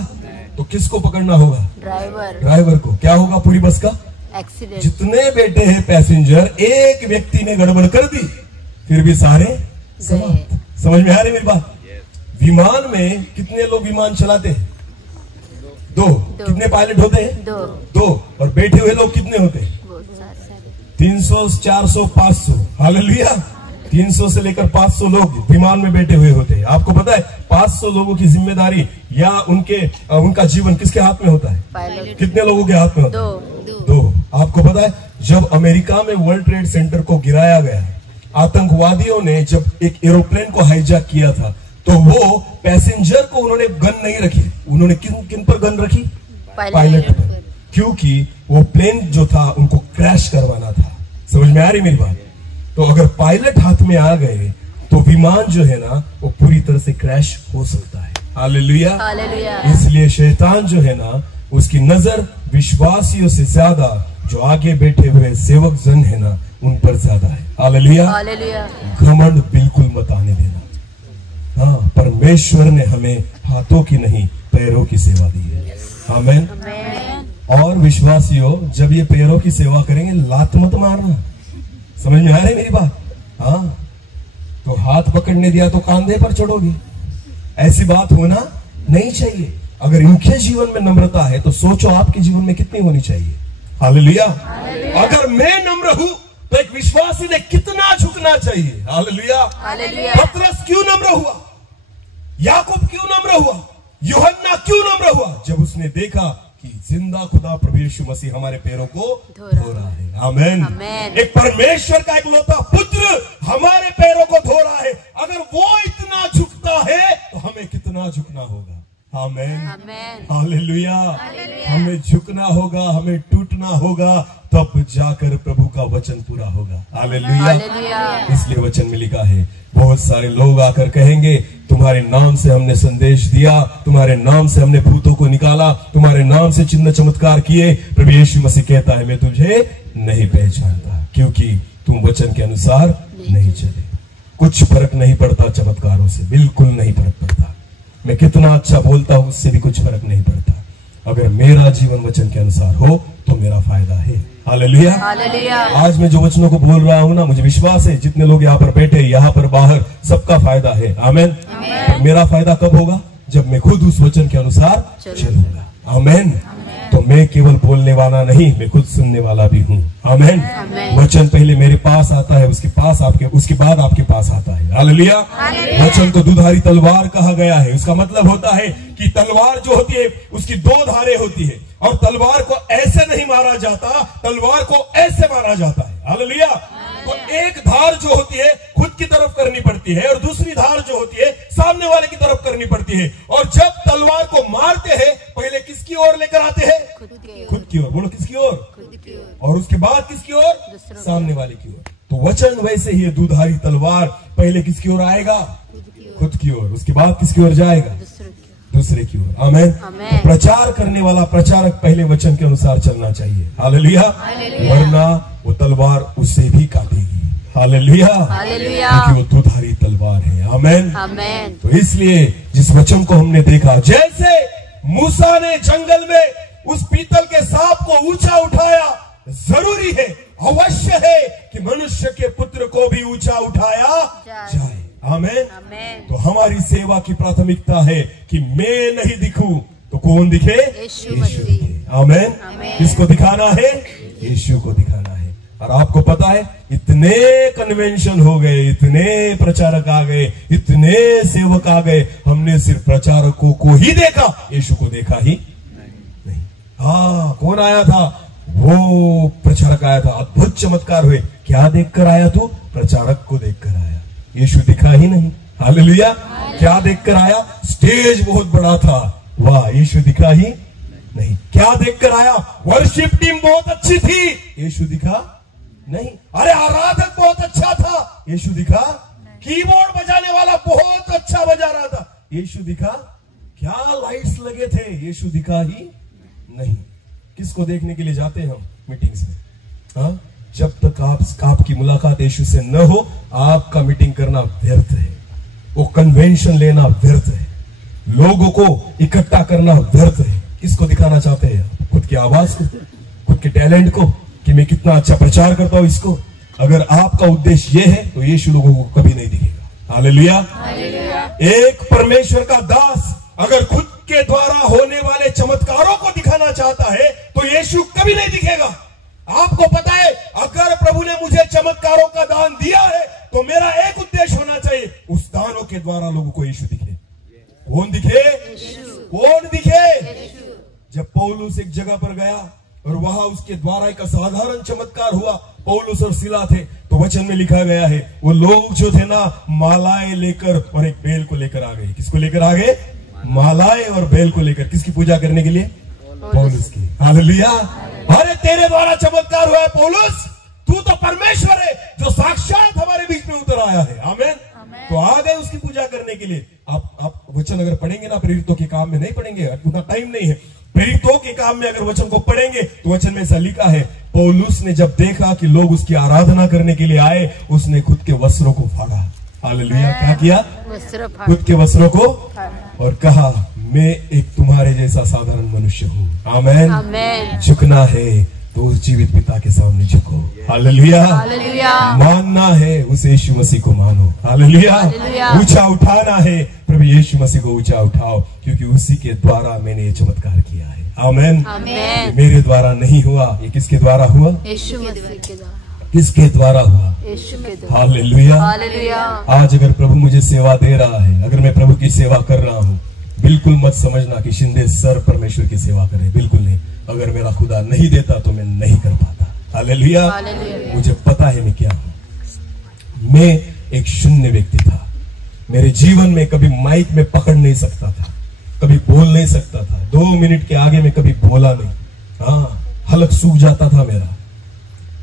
तो किसको पकड़ना होगा? ड्राइवर। ड्राइवर को। क्या होगा पूरी बस का? एक्सीडेंट। जितने बैठे हैं पैसेंजर, एक व्यक्ति ने गड़बड़ कर दी, फिर भी सारे समाप्त। समझ में आ रही मेरी बात? विमान में कितने लोग विमान चलाते हैं? दो। कितने पायलट होते हैं? दो। और बैठे हुए लोग कितने होते हैं? 300, 400, 500। हालेलुया। 300 से लेकर 500 लोग विमान में बैठे हुए होते हैं। आपको पता है 500 लोगों की जिम्मेदारी या उनका जीवन किसके हाथ में होता है? पायलट। कितने लोगों के हाथ में होता है? दो। आपको पता है जब अमेरिका में वर्ल्ड ट्रेड सेंटर को गिराया गया, आतंकवादियों ने जब एक एरोप्लेन को हाईजैक किया था, तो वो पैसेंजर को उन्होंने गन नहीं रखी। उन्होंने किन पर गन रखी? पायलट पर। क्योंकि वो प्लेन जो था उनको क्रैश करवाना था। समझ में आ रही मेरी बात? तो अगर पायलट हाथ में आ गए तो विमान जो है ना, वो पूरी तरह से क्रैश हो सकता है। Hallelujah, hallelujah. इसलिए शैतान जो है ना, उसकी नजर विश्वासियों से ज्यादा जो आगे बैठे हुए सेवक जन है ना, उन पर ज्यादा है। Hallelujah, hallelujah. घमंड बिल्कुल मत आने देना। हाँ, परमेश्वर ने हमें हाथों की नहीं पैरों की सेवा दी है। आमीन। और विश्वासियों, जब ये पैरों की सेवा करेंगे, लात मत मारना। समझ में आ रही मेरी बात? हाँ, तो हाथ पकड़ने दिया तो कंधे पर चढ़ोगे, ऐसी बात होना नहीं चाहिए। अगर इनके जीवन में नम्रता है तो सोचो आपके जीवन में कितनी होनी चाहिए। हालेलुया। अगर मैं नम्र हूं तो एक विश्वासी ने कितना झुकना चाहिए। हालेलुया। पतरस क्यों नम्र हुआ? याकूब क्यों नम्र हुआ? यूहन्ना क्यों नम्र हुआ? जब उसने देखा कि जिंदा खुदा प्रभु यीशु मसीह हमारे पैरों को धो रहा है। आमीन। एक परमेश्वर का इकलौता पुत्र हमारे पैरों को धो रहा है। अगर वो इतना झुकता है तो हमें कितना झुकना होगा। आमीन, हालेलुया। हमें झुकना होगा, हमें टूटना होगा, तब जाकर प्रभु का वचन पूरा होगा। हालेलुया। इसलिए वचन में लिखा है, बहुत सारे लोग आकर कहेंगे, तुम्हारे नाम से हमने संदेश दिया, तुम्हारे नाम से हमने भूतों को निकाला, तुम्हारे नाम से चिन्ह चमत्कार किए। प्रभु यीशु मसीह कहता है, मैं तुझे नहीं पहचानता, क्योंकि तुम वचन के अनुसार नहीं चले। कुछ फर्क नहीं पड़ता चमत्कारों से, बिल्कुल नहीं फर्क पड़ता। मैं कितना अच्छा बोलता हूं, उससे भी कुछ फर्क नहीं पड़ता। अगर मेरा जीवन वचन के अनुसार हो तो मेरा फायदा है। Hallelujah, hallelujah. आज मैं जो वचनों को बोल रहा हूं ना, मुझे विश्वास है जितने लोग यहाँ पर बैठे, यहाँ पर बाहर, सबका फायदा है। आमीन। तो मेरा फायदा कब होगा? जब मैं खुद उस वचन के अनुसार चलूंगा। आमीन। तो मैं केवल बोलने वाला नहीं, मैं खुद सुनने वाला भी हूँ। आमेन। वचन पहले मेरे पास आता है, उसके बाद आपके पास आता है। हालेलुया। वचन को दुधारी तलवार कहा गया है। उसका मतलब होता है कि तलवार जो होती है उसकी दो धारें होती है, और तलवार को ऐसे नहीं मारा जाता, तलवार को ऐसे मारा जाता है। हालेलुया। तो एक धार जो होती है खुद की तरफ करनी पड़ती है, और दूसरी धार जो होती है सामने वाले की तरफ करनी पड़ती है। और जब तलवार को मारते हैं पहले किसकी ओर लेकर आते हैं? खुद की ओर। बोलो किसकी ओर? और उसके बाद किसकी ओर? सामने वाले की ओर। तो वचन वैसे ही है, दुधारी तलवार पहले किसकी ओर आएगा? खुद की ओर। उसके बाद किसकी ओर जाएगा? दूसरे की ओर। आमेन। तो प्रचार करने वाला प्रचारक पहले वचन के अनुसार चलना चाहिए। हालेलुया। वरना वो तलवार उसे भी काटेगी। हालेलुया। क्योंकि वो दुधारी तलवार है। आमेन। तो इसलिए जिस वचन को हमने देखा, जैसे मूसा ने जंगल में उस पीतल के सांप को ऊंचा उठाया, जरूरी है, अवश्य है कि मनुष्य के पुत्र को भी ऊंचा उठाया जाए। आमेन। तो हमारी सेवा की प्राथमिकता है कि मैं नहीं दिखूं तो कौन दिखे? यीशु दिखे। आमेन। किसको दिखाना है? यीशु को दिखाना है। और आपको पता है, इतने कन्वेंशन हो गए, इतने प्रचारक आ गए, इतने सेवक आ गए, हमने सिर्फ प्रचारकों को ही देखा, यीशु को देखा ही नहीं। हाँ, कौन आया था? वो प्रचारक आया था, अद्भुत चमत्कार हुए। क्या देखकर आया तू? प्रचारक को देखकर आया, यीशु दिखा ही नहीं। हालेलुया। क्या देखकर आया? स्टेज बहुत बड़ा था, वाह, यीशु दिखा ही नहीं। क्या देखकर आया? वर्शिप टीम बहुत अच्छी थी, यीशु दिखा नहीं। अरे आराधक बहुत अच्छा था, यीशु दिखा। कीबोर्ड बजाने वाला बहुत अच्छा बजा रहा था, यीशु दिखा। क्या लाइट्स लगे थे, यीशु दिखा ही नहीं। किसको देखने के लिए जाते हैं हम मीटिंग्स में? हाँ, जब तक आपकी मुलाकात यीशु से न हो, आपका मीटिंग करना व्यर्थ है, वो कन्वेंशन लेना व्यर्थ है, लोगों को इकट्ठा करना व्यर्थ है। किसको दिखाना चाहते हैं? खुद की आवाज को, खुद के टैलेंट को, कि मैं कितना अच्छा प्रचार करता हूं इसको। अगर आपका उद्देश्य ये है तो यीशु लोगों को कभी नहीं दिखेगा। हालेलुया। एक परमेश्वर का दास अगर खुद के द्वारा होने वाले चमत्कारों को दिखाना चाहता है तो यीशु कभी नहीं दिखेगा। आपको पता है, अगर प्रभु ने मुझे चमत्कारों का दान दिया है तो मेरा एक उद्देश्य होना चाहिए, उस दानों के द्वारा लोगों को यीशु दिखे। कौन दिखे? कौन दिखे? जब पौलुस एक जगह पर गया और वहां उसके द्वारा एक असाधारण चमत्कार हुआ, पौलुस और सिला थे, तो वचन में लिखा गया है, वो लोग जो थे ना, मालाएं लेकर और एक बेल को लेकर आ गए। किसको लेकर आ गए? मालाएं और बेल को लेकर। किसकी पूजा करने के लिए? पौलुस की। हालेलुया। अरे तेरे द्वारा चमत्कार हुआ है पौलुस, तू तो परमेश्वर है जो साक्षात हमारे बीच में उतर आया है। आमेन। तो आ गए उसकी पूजा करने के लिए। आप वचन अगर पढ़ेंगे ना, प्रेरितों के काम में नहीं पढ़ेंगे, उतना टाइम नहीं है। प्रेरितों के काम में अगर वचन को पढ़ेंगे तो वचन में ऐसा लिखा है, पौलुस ने जब देखा कि लोग उसकी आराधना करने के लिए आए, उसने खुद के वस्त्रों को फाड़ा। हालेलुया। क्या किया? खुद के वस्त्रों को, और कहा, मैं एक तुम्हारे जैसा साधारण मनुष्य हूँ। आमेन। झुकना है तो उस जीवित पिता के सामने झुको। हालेलुया। मानना है उस यीशु मसीह को मानो। हालेलुया। ऊंचा उठाना है, प्रभु यीशु मसीह को ऊंचा उठाओ, क्योंकि उसी के द्वारा मैंने ये चमत्कार किया है। आमेन। मेरे द्वारा नहीं हुआ, ये किसके द्वारा हुआ? यीशु मसीह के द्वारा। किसके द्वारा हुआ? यीशु के द्वारा। हालेलुया। आज अगर प्रभु मुझे सेवा दे रहा है, अगर मैं प्रभु की सेवा कर रहा हूँ, बिल्कुल मत समझना कि शिंदे सर परमेश्वर की सेवा करे, बिल्कुल नहीं। अगर मेरा खुदा नहीं देता तो मैं नहीं कर पाता। हालेलुया। मुझे पता है मैं क्या हूं। मैं एक शून्य व्यक्ति था। मेरे जीवन में कभी माइक में पकड़ नहीं सकता था, कभी बोल नहीं सकता था, 2 मिनट के आगे में कभी बोला नहीं। हाँ, हलक सूख जाता था मेरा,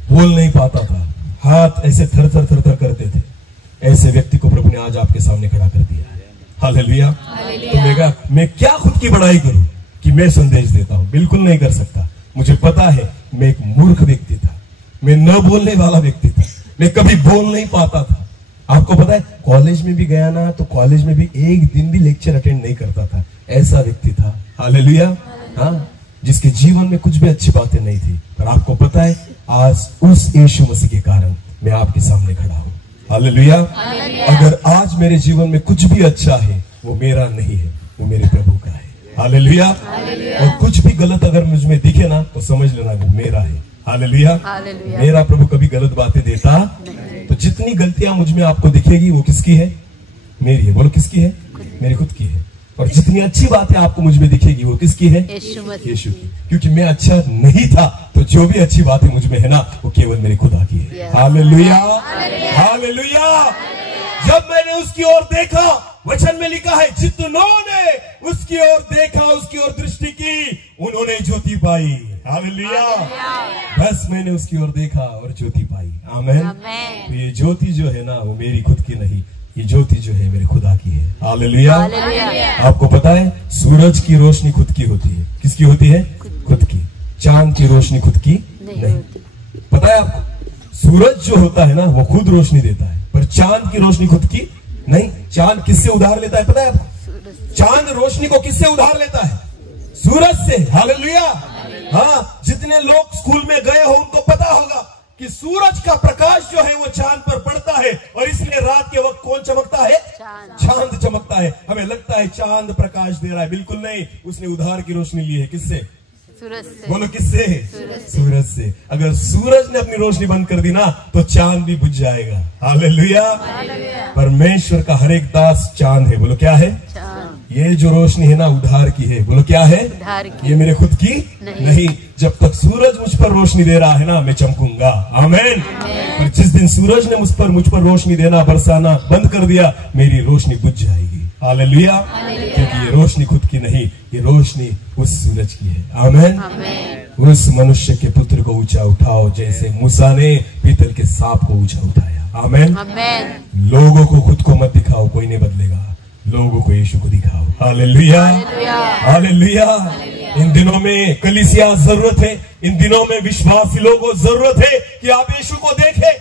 बोल नहीं पाता था, हाथ ऐसे थर थर थर थर करते थे। ऐसे व्यक्ति को प्रभु ने आज आपके सामने खड़ा कर दिया है। हालेलुया। तो मैं क्या खुद की बड़ाई करूं कि मैं संदेश देता हूं? बिल्कुल नहीं कर सकता। मुझे पता है मैं एक मूर्ख व्यक्ति था, मैं न बोलने वाला व्यक्ति था, मैं कभी बोल नहीं पाता था। आपको पता है, कॉलेज में भी गया ना तो कॉलेज में भी एक दिन भी लेक्चर अटेंड नहीं करता था, ऐसा व्यक्ति था। हालेलुया। हाँ, जिसके जीवन में कुछ भी अच्छी बातें नहीं थी, पर आपको पता है आज उस यीशु मसीह के कारण मैं आपके सामने खड़ा हूं। हालेलुया। अगर आज मेरे जीवन में कुछ भी अच्छा है, वो मेरा नहीं है, वो मेरे प्रभु का है। हालेलुया। और कुछ भी गलत अगर मुझ में दिखे ना तो समझ लेना वो मेरा है। हालेलुया। मेरा प्रभु कभी गलत बातें देता तो जितनी गलतियां मुझ में आपको दिखेगी वो किसकी है? मेरी है। बोलो किसकी है? मेरी खुद की है। और जितनी अच्छी बातें आपको मुझ में दिखेगी वो किसकी है? यीशु की। क्योंकि मैं अच्छा नहीं था तो जो भी अच्छी बातें मुझ में है ना वो केवल मेरी खुदा की है। Hallelujah, hallelujah. जब मैंने उसकी ओर देखा, वचन में लिखा है जितनों ने उसकी ओर देखा, उसकी ओर दृष्टि की, उन्होंने ज्योति पाई। हालेलुया। बस मैंने उसकी ओर देखा और ज्योति पाई। आमीन। तो ये ज्योति जो है ना वो मेरी खुद की नहीं, ये ज्योति जो है मेरे खुदा की है। हालेलुया। आपको पता है सूरज की रोशनी खुद की होती है। किसकी होती है? खुद की। चांद की रोशनी खुद की नहीं। पता है आपको? सूरज जो होता है ना वो खुद रोशनी देता है, पर चांद की रोशनी खुद की नहीं। चांद किससे उधार लेता है पता है आपको? चांद रोशनी को किससे उधार लेता है? सूरज से। हालेलुया। हाँ, जितने लोग स्कूल में गए हो उनको पता होगा कि सूरज का प्रकाश जो है वो चांद पर पड़ता है और इसलिए रात के वक्त कौन चमकता है? चांद चमकता है। हमें लगता है चांद प्रकाश दे रहा है, बिल्कुल नहीं। उसने उधार की रोशनी ली है। किससे? सूरज से। बोलो किससे? सूरज से। अगर सूरज ने अपनी रोशनी बंद कर दी ना तो चांद भी बुझ जाएगा। हालेलुया। परमेश्वर का हर एक दास चांद है। बोलो क्या है? ये जो रोशनी है ना उधार की है। बोलो क्या है? ये मेरे खुद की नहीं। जब तक सूरज मुझ पर रोशनी दे रहा है ना मैं चमकूंगा। आमीन। पर जिस दिन सूरज ने मुझ पर रोशनी देना, बरसाना बंद कर दिया, मेरी रोशनी बुझ जाएगी। हालेलुया। क्योंकि ये रोशनी खुद की नहीं, ये रोशनी उस सूरज की है। आमीन। उस मनुष्य के पुत्र को ऊंचा उठाओ जैसे मूसा ने पीतल के सांप को ऊंचा उठाया। आमीन। लोगों को खुद को मत दिखाओ, कोई नहीं बदलेगा। लोगों को यीशु को दिखाओ। Hallelujah, hallelujah. इन दिनों में कलीसिया जरूरत है, इन दिनों में विश्वासी लोगों को जरूरत है कि आप यीशु को देखें।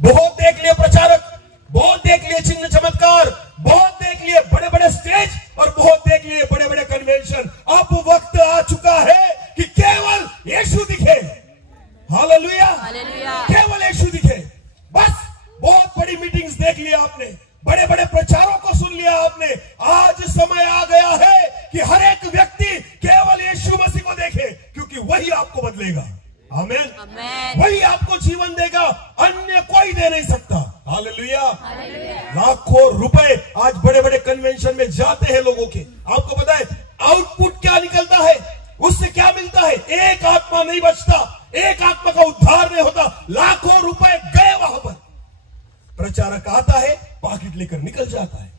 बहुत देख लिए प्रचारक, बहुत देख लिए चिन्ह चमत्कार, बहुत देख लिए बड़े बड़े स्टेज और बहुत देख लिए बड़े बड़े कन्वेंशन। अब वक्त आ चुका है कि केवल यीशु दिखे। हालेलुया, केवल यीशु दिखे। बस बहुत बड़ी मीटिंग्स देख लिया आपने, बड़े बड़े प्रचारों को सुन लिया आपने। आज समय आ गया है कि हर एक व्यक्ति केवल यीशु मसीह को देखे, क्योंकि वही आपको बदलेगा। आमीन। वही आपको जीवन देगा, अन्य कोई दे नहीं सकता। हालेलुया। लाखों रुपए आज बड़े बड़े कन्वेंशन में जाते हैं लोगों के। आपको पता है आउटपुट क्या निकलता है? उससे क्या मिलता है? एक आत्मा नहीं बचता, एक आत्मा का उद्धार नहीं होता। लाखों रुपए गए वहां पर। प्रचारक आता है, पाकिट लेकर निकल जाता है,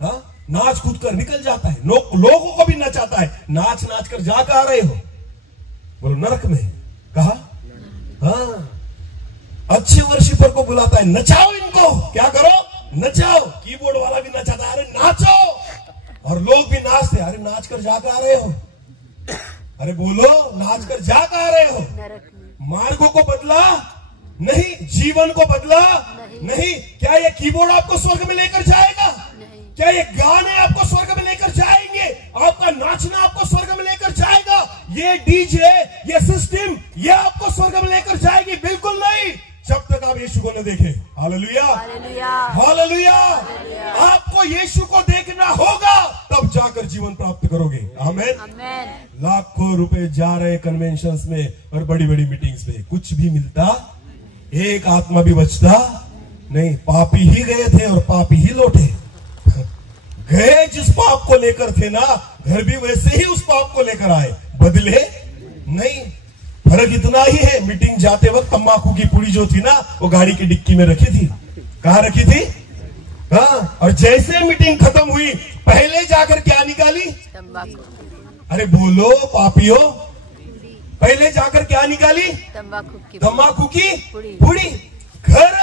हाँ? नाच कूद कर निकल जाता है, लोगों को भी नचाता है। नाच नाच कर जा कहां रहे हो? बोलो नरक में। कहा? हाँ। अच्छे वर्शिपर को बुलाता है, नचाओ इनको। क्या करो? नचाओ। कीबोर्ड वाला भी नचाता है, अरे नाचो। और लोग भी नाचते, अरे नाच कर जा कहां रहे हो? अरे बोलो, नाच कर जा कहां रहे हो? मार्गों को बदला नहीं, जीवन को बदला नहीं। क्या ये कीबोर्ड आपको स्वर्ग में लेकर जाएगा? क्या ये गाने आपको स्वर्ग में लेकर जाएंगे? आपका नाचना आपको स्वर्ग में लेकर जाएगा? ये डीजे, ये सिस्टम, ये आपको स्वर्ग में लेकर जाएगी? बिल्कुल नहीं, जब तक आप यीशु को न देखें। Hallelujah, hallelujah. आपको यीशु को देखना होगा, तब जाकर जीवन प्राप्त करोगे। आमीन। लाखों रुपए जा रहे कन्वेंशंस में और बड़ी बड़ी मीटिंग्स में, कुछ भी मिलता, एक आत्मा भी बचता नहीं। पापी ही गए थे और पापी ही लौटे। गए जिस पाप को लेकर थे ना, घर भी वैसे ही उस पाप को लेकर आए, बदले नहीं। फर्क इतना ही है, मीटिंग जाते वक्त तंबाकू की पुड़ी जो थी ना वो गाड़ी की डिक्की में रखी थी। कहां रखी थी? हाँ। और जैसे मीटिंग खत्म हुई, पहले जाकर क्या निकाली? तंबाकू। अरे बोलो पापियों, पहले जाकर क्या निकाली? तंबाकू की पुड़ी। घर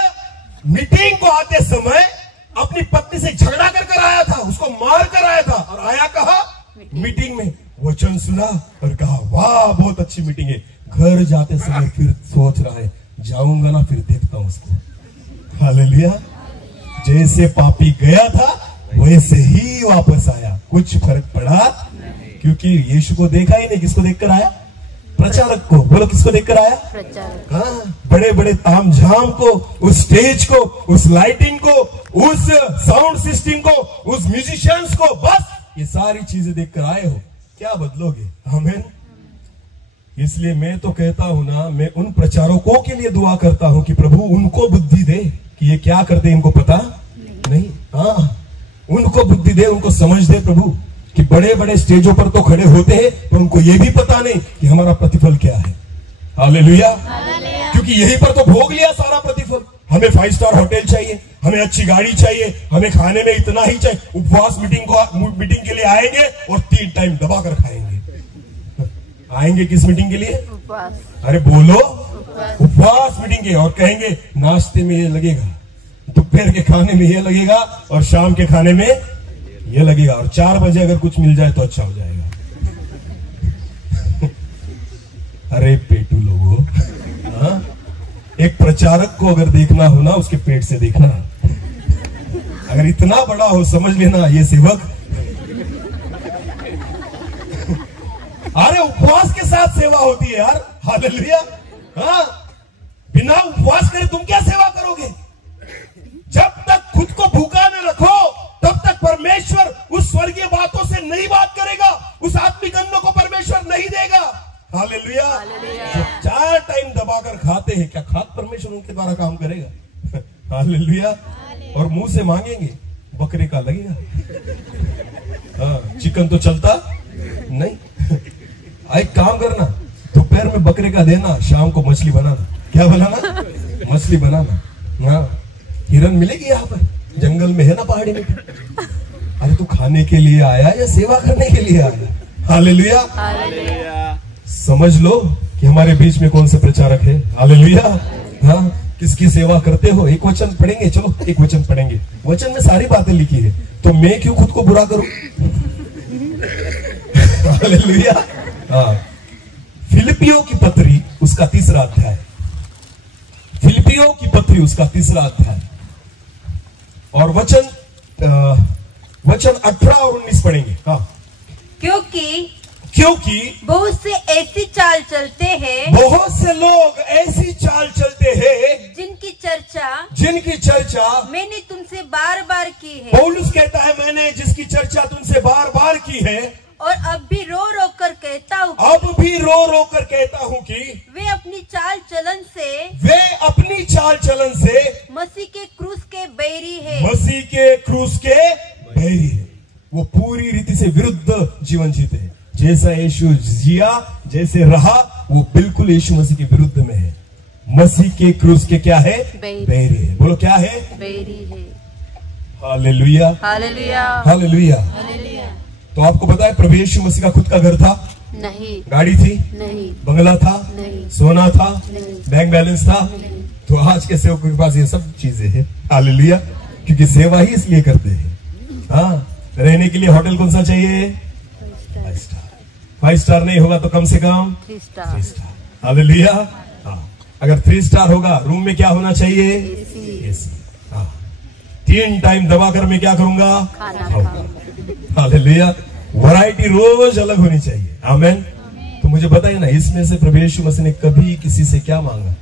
मीटिंग को आते समय अपनी पत्नी से झगड़ा कर आया था, उसको मार कर आया था, और आया कहा? मीटिंग में। वचन सुना और कहा वाह बहुत अच्छी मीटिंग है। घर जाते समय फिर सोच रहा है जाऊंगा ना, फिर देखता हूं उसको। हालेलुया। जैसे पापी गया था वैसे ही वापस आया, कुछ फर्क पड़ा? क्योंकि यीशु को देखा ही नहीं। किसको देखकर आया? प्रचारक को। बोलो किसको देखकर आया? प्रचारक। हाँ, बड़े बड़े तामझाम को, उस स्टेज को, उस लाइटिंग को, उस साउंड सिस्टम को, उस म्यूजिशियंस को, बस ये सारी चीजें देखकर आए हो। क्या बदलोगे? आमीन। इसलिए मैं तो कहता हूं ना, मैं उन प्रचारकों के लिए दुआ करता हूं कि प्रभु उनको बुद्धि दे कि ये क्या करते इनको पता नहीं। हाँ, उनको बुद्धि दे, उनको समझ दे प्रभु कि बड़े बड़े स्टेजों पर तो खड़े होते हैं पर उनको ये भी पता नहीं कि हमारा प्रतिफल क्या है। हालेलुया। क्योंकि यहीं पर तो भोग लिया सारा प्रतिफल। हमें 5 स्टार होटल चाहिए, हमें अच्छी गाड़ी चाहिए, हमें खाने में इतना ही चाहिए। उपवास मीटिंग के लिए आएंगे और 3 टाइम दबा कर खाएंगे। आएंगे किस मीटिंग के लिए? उपवास। अरे बोलो, उपवास मीटिंग के। और कहेंगे नाश्ते में ये लगेगा, दोपहर के खाने में ये लगेगा और शाम के खाने में ये लगेगा, और 4 बजे अगर कुछ मिल जाए तो अच्छा हो जाएगा। अरे पेटू लोगों, हाँ? एक प्रचारक को अगर देखना हो ना, उसके पेट से देखना। अगर इतना बड़ा हो, समझ लेना ये सेवक। अरे उपवास के साथ सेवा होती है यार। हालेलुया। हाँ, बिना उपवास करे तुम क्या सेवा करोगे? जब तक खुद को भूखा न रखो तब तक परमेश्वर उस स्वर्गीय बातों से नहीं बात करेगा, उस आत्मिक अन्न को परमेश्वर नहीं देगा। हालेलुया। जब 4 टाइम दबाकर खाते हैं, क्या खाद परमेश्वर उनके द्वारा काम करेगा? हालेलुया। और मुंह से मांगेंगे, बकरे का लगेगा। हाँ, चिकन तो चलता नहीं। एक काम करना, दोपहर में बकरे का देना, शाम को मछली बनाना। क्या बनाना? मछली बनाना। हाँ, हिरन मिलेगी यहाँ पर, जंगल में है ना, पहाड़ी में। अरे तू खाने के लिए आया या सेवा करने के लिए आया? हालेलुया। समझ लो कि हमारे बीच में कौन से प्रचारक है। हालेलुया। हाँ, किसकी सेवा करते हो? एक वचन पढ़ेंगे, चलो एक वचन पढ़ेंगे। वचन में सारी बातें लिखी है, तो मैं क्यों खुद को बुरा करूं? हालेलुया। हाँ, फिलिपियों की पत्री उसका 3रा अध्याय। फिलिपियों की पत्री उसका 3रा अध्याय और वचन 18 और 19 पढ़ेंगे। हाँ, क्योंकि बहुत से ऐसी चाल चलते हैं, बहुत से लोग ऐसी चाल चलते हैं जिनकी चर्चा मैंने तुमसे बार बार की है। पौलुस कहता है, मैंने जिसकी चर्चा तुमसे बार बार की है और अब भी रो रो कर कहता हूँ, कि वे अपनी चाल चलन से मसीह के क्रूस के बैरी है। वो पूरी रीति से विरुद्ध जीवन जीते हैं। जैसा यीशु जिया, जैसे रहा, वो बिल्कुल यीशु मसीह के विरुद्ध में है। मसीह के क्रूस के क्या है? बैरी है। बोलो क्या है? बैरी है। हालेलुया। हालेलुया। हालेलुया। तो आपको पता है प्रभु यीशु मसीह का खुद का घर था? नहीं। गाड़ी थी? नहीं। बंगला था? नहीं। सोना था? नहीं। बैंक बैलेंस था? नहीं। तो आज के सेवकों के पास ये सब चीजें हैं। हालेलुया। क्योंकि सेवा ही इसलिए करते हैं। हाँ, रहने के लिए होटल कौन सा चाहिए? 5 स्टार। 5 स्टार नहीं होगा तो कम से कम 3 स्टार। हालेलुया। हाँ, अगर 3 स्टार होगा, रूम में क्या होना चाहिए? एसी। हाँ, 3 टाइम दबाकर मैं क्या करूंगा? खाऊंगा। हालेलुया। वैरायटी रोज अलग होनी चाहिए। आमेन। तो मुझे बताइए ना, इसमें से प्रभु यीशु मसीह ने कभी किसी से क्या मांगा?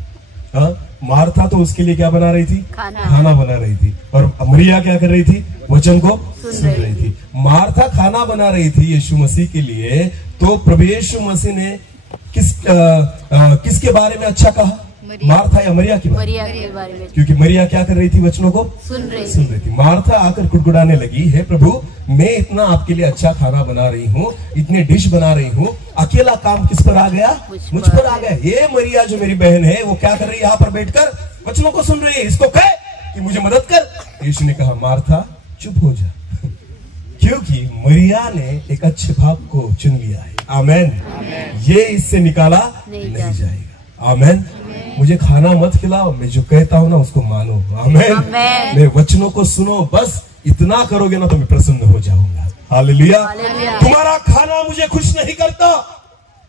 हाँ, मार्था तो उसके लिए क्या बना रही थी? खाना बना रही थी। और मरिया क्या कर रही थी? वचन को सुन रही थी। मार्था खाना बना रही थी यीशु मसीह के लिए, तो प्रभु यीशु मसीह ने किसके बारे में अच्छा कहा? मार्था या मरिया के बारे में? क्योंकि मरिया क्या कर रही थी? वचनों को सुन रही थी। मार्था आकर कुड़कुड़ाने लगी, हे प्रभु, मैं इतना आपके लिए अच्छा खाना बना रही हूँ, इतने डिश बना रही हूँ, अकेला काम किस पर आ गया? मुझ पर आ गया। ये मरिया जो मेरी बहन है, वो क्या कर रही है? यहाँ पर बैठकर वचनों को सुन रही है। इसको कहे कि मुझे मदद कर। यीशु ने कहा, मार्था चुप हो जा, क्योंकि मरिया ने एक अच्छे भाग को चुन लिया है। आमेन। ये इससे निकाला नहीं जाएगा। आमेन। मुझे खाना मत खिलाओ, मैं जो कहता हूँ ना उसको मानो। आमेन। मेरे वचनों को सुनो, बस इतना करोगे ना तो मैं प्रसन्न हो जाऊंगा। हालेलुया। तुम्हारा खाना मुझे खुश नहीं करता,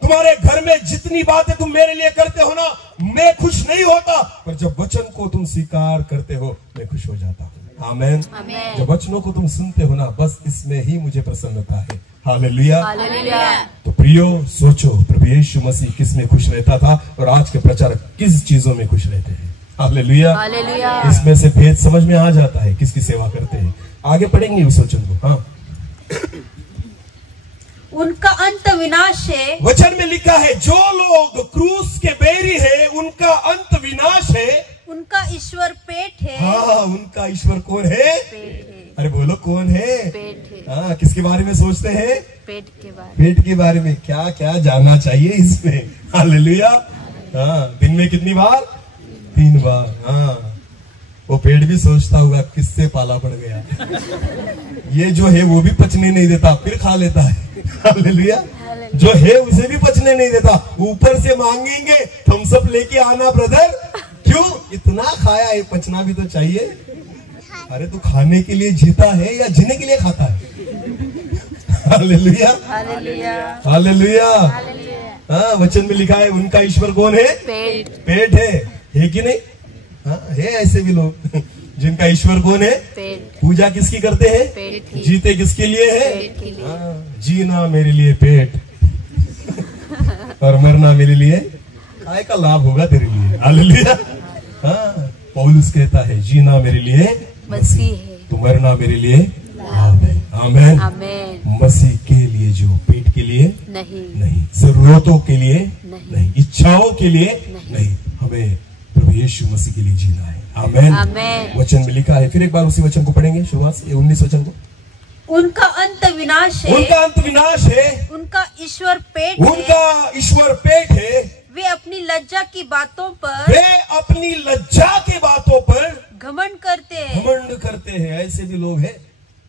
तुम्हारे घर में जितनी बातें तुम मेरे लिए करते हो ना, मैं खुश नहीं होता, पर जब वचन को तुम स्वीकार करते हो मैं खुश हो जाता हूँ। आमेन। जब वचनों को तुम सुनते हो ना, बस इसमें ही मुझे प्रसन्नता है। हालेलुया। तो प्रियो, सोचो प्रभु यीशु मसीह किस में खुश रहता था और आज के प्रचारक किस चीजों में खुश रहते हैं। हालेलुया। इसमें से भेद समझ में आ जाता है किसकी सेवा करते हैं। आगे पढ़ेंगे उस वचन को। हाँ, उनका अंत विनाश है। वचन में लिखा है जो लोग क्रूस के बैरी है उनका अंत विनाश है। उनका ईश्वर पेट है। हाँ, उनका ईश्वर कौन है? पेट है। अरे बोलो कौन है? पेट है। हाँ, किसके बारे में सोचते हैं? पेट के बारे। पेट के बारे में क्या क्या जानना चाहिए इसमें? हालेलुया। हाँ, दिन में कितनी बार? 3 बार। हाँ, वो पेट भी सोचता होगा किससे पाला पड़ गया। ये जो है वो भी पचने नहीं देता, फिर खा लेता है। हालेलुया। जो है उसे भी पचने नहीं देता, ऊपर से मांगेंगे थम्सअप लेके आना ब्रदर। क्यों? इतना खाया है, पचना भी तो चाहिए। अरे तू खाने के लिए जीता है या जीने के लिए खाता है? Hallelujah, hallelujah. हाँ, वचन में लिखा है उनका ईश्वर कौन है? पेट। पेट है कि नहीं? हाँ, है ऐसे भी लोग जिनका ईश्वर कौन है? पेट। पूजा किसकी करते हैं? पेट की। जीते किसके लिए है? पेट के लिए। हाँ, जीना मेरे लिए पेट और मरना मेरे लिए काय का लाभ होगा तेरे लिए। हालेलुया। हाँ, पौलुस कहता है जीना मेरे लिए मसीह है, तो मरना मेरे लिए लाभ है। आमेन, आमेन। मसीह के लिए, जो पेट के लिए नहीं, जरूरतों के लिए नहीं, इच्छाओं के लिए नहीं, हमें प्रभु यीशु मसीह के लिए जीना है। आमेन, आमेन। वचन में लिखा है, फिर एक बार उसी वचन को पढ़ेंगे, शुरुआत से 19 वचन को। उनका अंत विनाश है। उनका अंत विनाश है। उनका ईश्वर पेट। उनका ईश्वर पेट है। वे अपनी लज्जा की बातों पर, वे अपनी लज्जा की बातों पर घमंड करते हैं। घमंड करते हैं। ऐसे भी लोग हैं।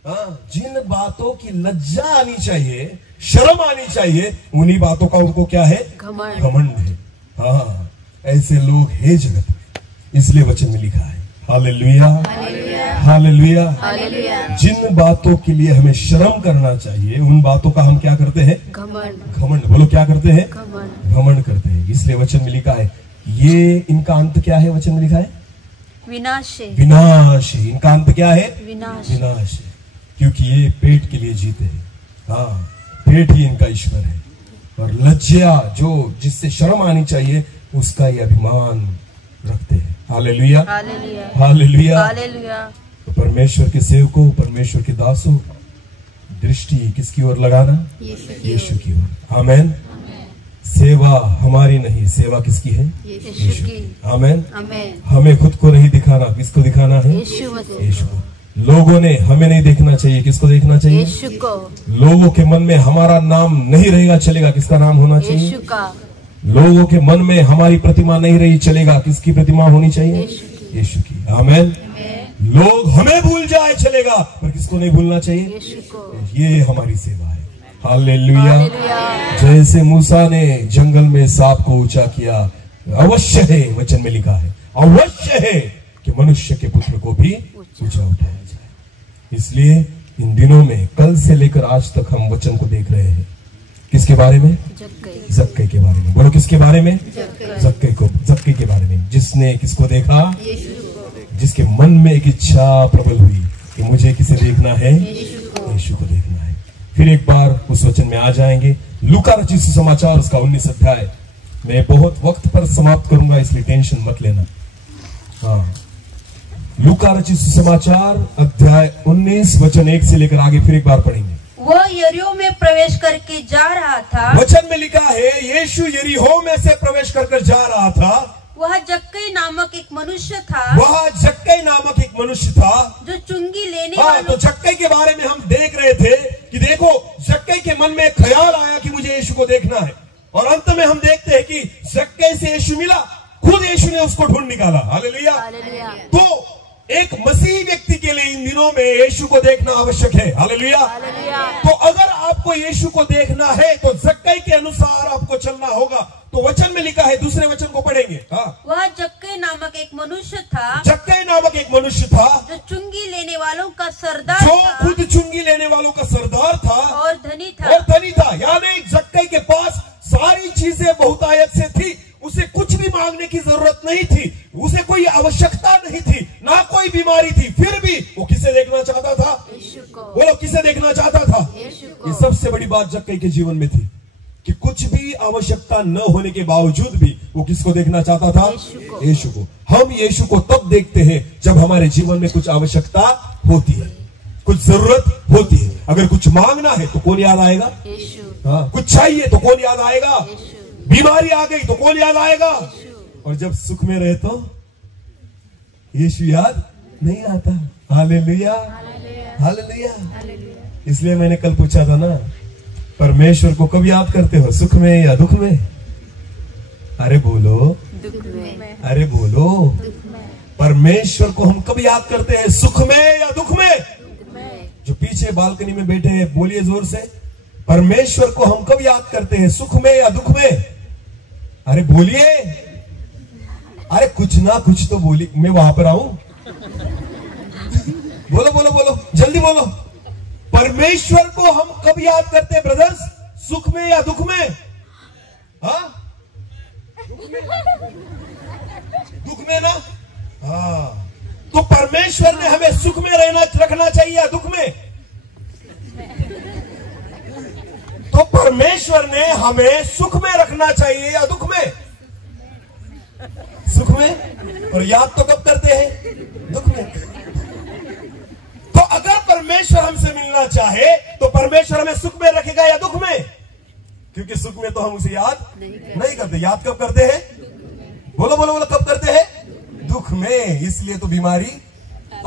हाँ, जिन बातों की लज्जा आनी चाहिए, शर्म आनी चाहिए, उन्हीं बातों का उनको क्या है? घमंड है। हाँ, ऐसे लोग हैं जगत में, इसलिए वचन में लिखा है। Hallelujah, hallelujah, hallelujah. जिन बातों के लिए हमें शर्म करना चाहिए, उन बातों का हम क्या करते हैं? घमंड। बोलो क्या करते हैं? घमंड करते हैं। इसलिए वचन में लिखा है, ये इनका अंत क्या है? वचन में लिखा है विनाश है। विनाश है। इनका अंत क्या है? विनाश। विनाश है, क्योंकि ये पेट के लिए जीते हैं। हाँ, पेट ही इनका ईश्वर है, और लज्जा जो जिससे शर्म आनी चाहिए उसका ये अभिमान रखते हैं। Hallelujah, hallelujah, hallelujah. तो परमेश्वर के सेवकों, परमेश्वर के दासों, दृष्टि किसकी ओर लगाना? यीशु की ओर। आमेन। सेवा हमारी नहीं, सेवा किसकी है? यीशु की। आमेन, आमेन। हमें खुद को नहीं दिखाना, किसको दिखाना है? यीशु को। लोगों ने हमें नहीं देखना चाहिए, किसको देखना चाहिए? यीशु को। लोगों के मन में हमारा नाम नहीं रहेगा, चलेगा, किसका नाम होना चाहिए? यीशु का। लोगों के मन में हमारी प्रतिमा नहीं रही, चलेगा, किसकी प्रतिमा होनी चाहिए? यीशु की। आमेन। लोग हमें भूल जाए, चलेगा, पर किसको नहीं भूलना चाहिए? यीशु को। ये हमारी सेवा है। हालेलुया। जैसे मूसा ने जंगल में सांप को ऊंचा किया, अवश्य है, वचन में लिखा है, अवश्य है कि मनुष्य के पुत्र को भी ऊंचा उठाया जाए। इसलिए इन दिनों में, कल से लेकर आज तक, हम वचन को देख रहे हैं। किसके बारे में? जक्कई के बारे में। बोलो किसके बारे में? जक्कई के बारे में। जिसने किसको देखा? जिसके मन में एक इच्छा प्रबल हुई कि मुझे किसे देखना है? यीशु को देखना है। फिर एक बार उस वचन में आ जाएंगे। लूका रचित सुसमाचार उसका 19 अध्याय। मैं बहुत वक्त पर समाप्त करूंगा, इसलिए टेंशन मत लेना। हाँ, लूका रचित सुसमाचार अध्याय 19 वचन 1 से लेकर आगे फिर एक बार पढ़ेंगे। वह यरीहो में प्रवेश करके जा रहा था। वचन में लिखा है, यीशु यरीहो में से प्रवेश कर जा रहा था। वह जक्कई नामक एक मनुष्य था। वह जक्कई नामक एक मनुष्य था जो चुंगी लेने वालों। तो जक्कई के बारे में हम देख रहे थे कि देखो, जक्कई के मन में ख्याल आया कि मुझे यीशु को देखना है, और अंत में हम देखते हैं कि जक्कई से यीशु मिला, खुद यीशु ने उसको ढूंढ निकाला। हालेलुया। तो एक मसीही व्यक्ति के लिए इन दिनों में यीशु को देखना आवश्यक है। हालेलुया। तो अगर आपको यीशु को देखना है तो जक्कई के अनुसार आपको चलना होगा। तो वचन में लिखा है, दूसरे वचन को पढ़ेंगे। हाँ, वह जक्कई नामक एक मनुष्य था। जक्कई नामक एक मनुष्य था जो चुंगी लेने वालों का सरदार जो खुद चुंगी लेने वालों का सरदार था और धनी था। यानी जक्कई के पास सारी चीजें बहुतायत से थी, उसे कुछ भी मांगने की जरूरत नहीं थी, उसे कोई आवश्यकता नहीं थी, ना कोई बीमारी थी, फिर भी वो किसे देखना चाहता था? बोलो किसे देखना चाहता था? ये सबसे बड़ी बात जक्कई के जीवन में थी कि कुछ भी आवश्यकता न होने के बावजूद भी वो किसको देखना चाहता था? यीशु को। हम यीशु को तब देखते हैं जब हमारे जीवन में कुछ आवश्यकता होती है, कुछ जरूरत होती है। अगर कुछ मांगना है तो कौन याद आएगा? यीशु। हाँ, कुछ चाहिए तो कौन याद आएगा? यीशु। बीमारी आ गई तो कौन याद आएगा? और जब सुख में रहे तो यीशु याद नहीं आता। Hallelujah, hallelujah. इसलिए मैंने कल पूछा था ना, परमेश्वर को कब याद करते हो, सुख में या दुख में? अरे बोलो, दुख में। अरे बोलो, परमेश्वर को हम कब याद करते हैं, सुख में या दुख में? जो पीछे बालकनी में बैठे हैं बोलिए जोर से, परमेश्वर को हम कब याद करते हैं, सुख में या दुख में? अरे बोलिए, अरे कुछ ना कुछ तो बोलिए, मैं वहां पर आऊं। बोलो बोलो बोलो, जल्दी बोलो। परमेश्वर को हम कब याद करते हैं ब्रदर्स, सुख में या दुख में? हाँ, दुख में ना? हाँ, तो परमेश्वर ने हमें सुख में रखना चाहिए या दुख में? तो परमेश्वर ने हमें सुख में रखना चाहिए या दुख में? सुख में। और याद तो कब करते हैं, दुख में। तो अगर परमेश्वर हमसे मिलना चाहे तो परमेश्वर हमें सुख में रखेगा या दुख में? क्योंकि सुख में तो हम उसे याद नहीं करते। याद कब करते हैं? बोलो बोलो बोलो, कब करते हैं? दुख में। इसलिए तो बीमारी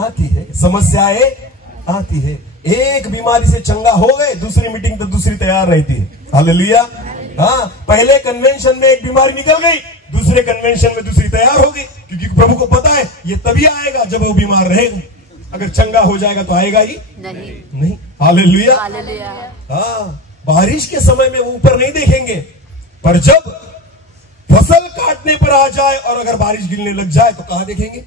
आती है, समस्याएं आती है। एक बीमारी से चंगा हो गए, दूसरी मीटिंग तो दूसरी तैयार रहती है। हालेलुया। हाँ, पहले कन्वेंशन में एक बीमारी निकल गई, दूसरे कन्वेंशन में दूसरी तैयार हो गई, क्योंकि प्रभु को पता है ये तभी आएगा जब वो बीमार रहेगा। अगर चंगा हो जाएगा तो आएगा ही नहीं। हालेलुया। हाँ, बारिश के समय में वो ऊपर नहीं देखेंगे, पर जब फसल काटने पर आ जाए और अगर बारिश गिरने लग जाए तो कहां देखेंगे?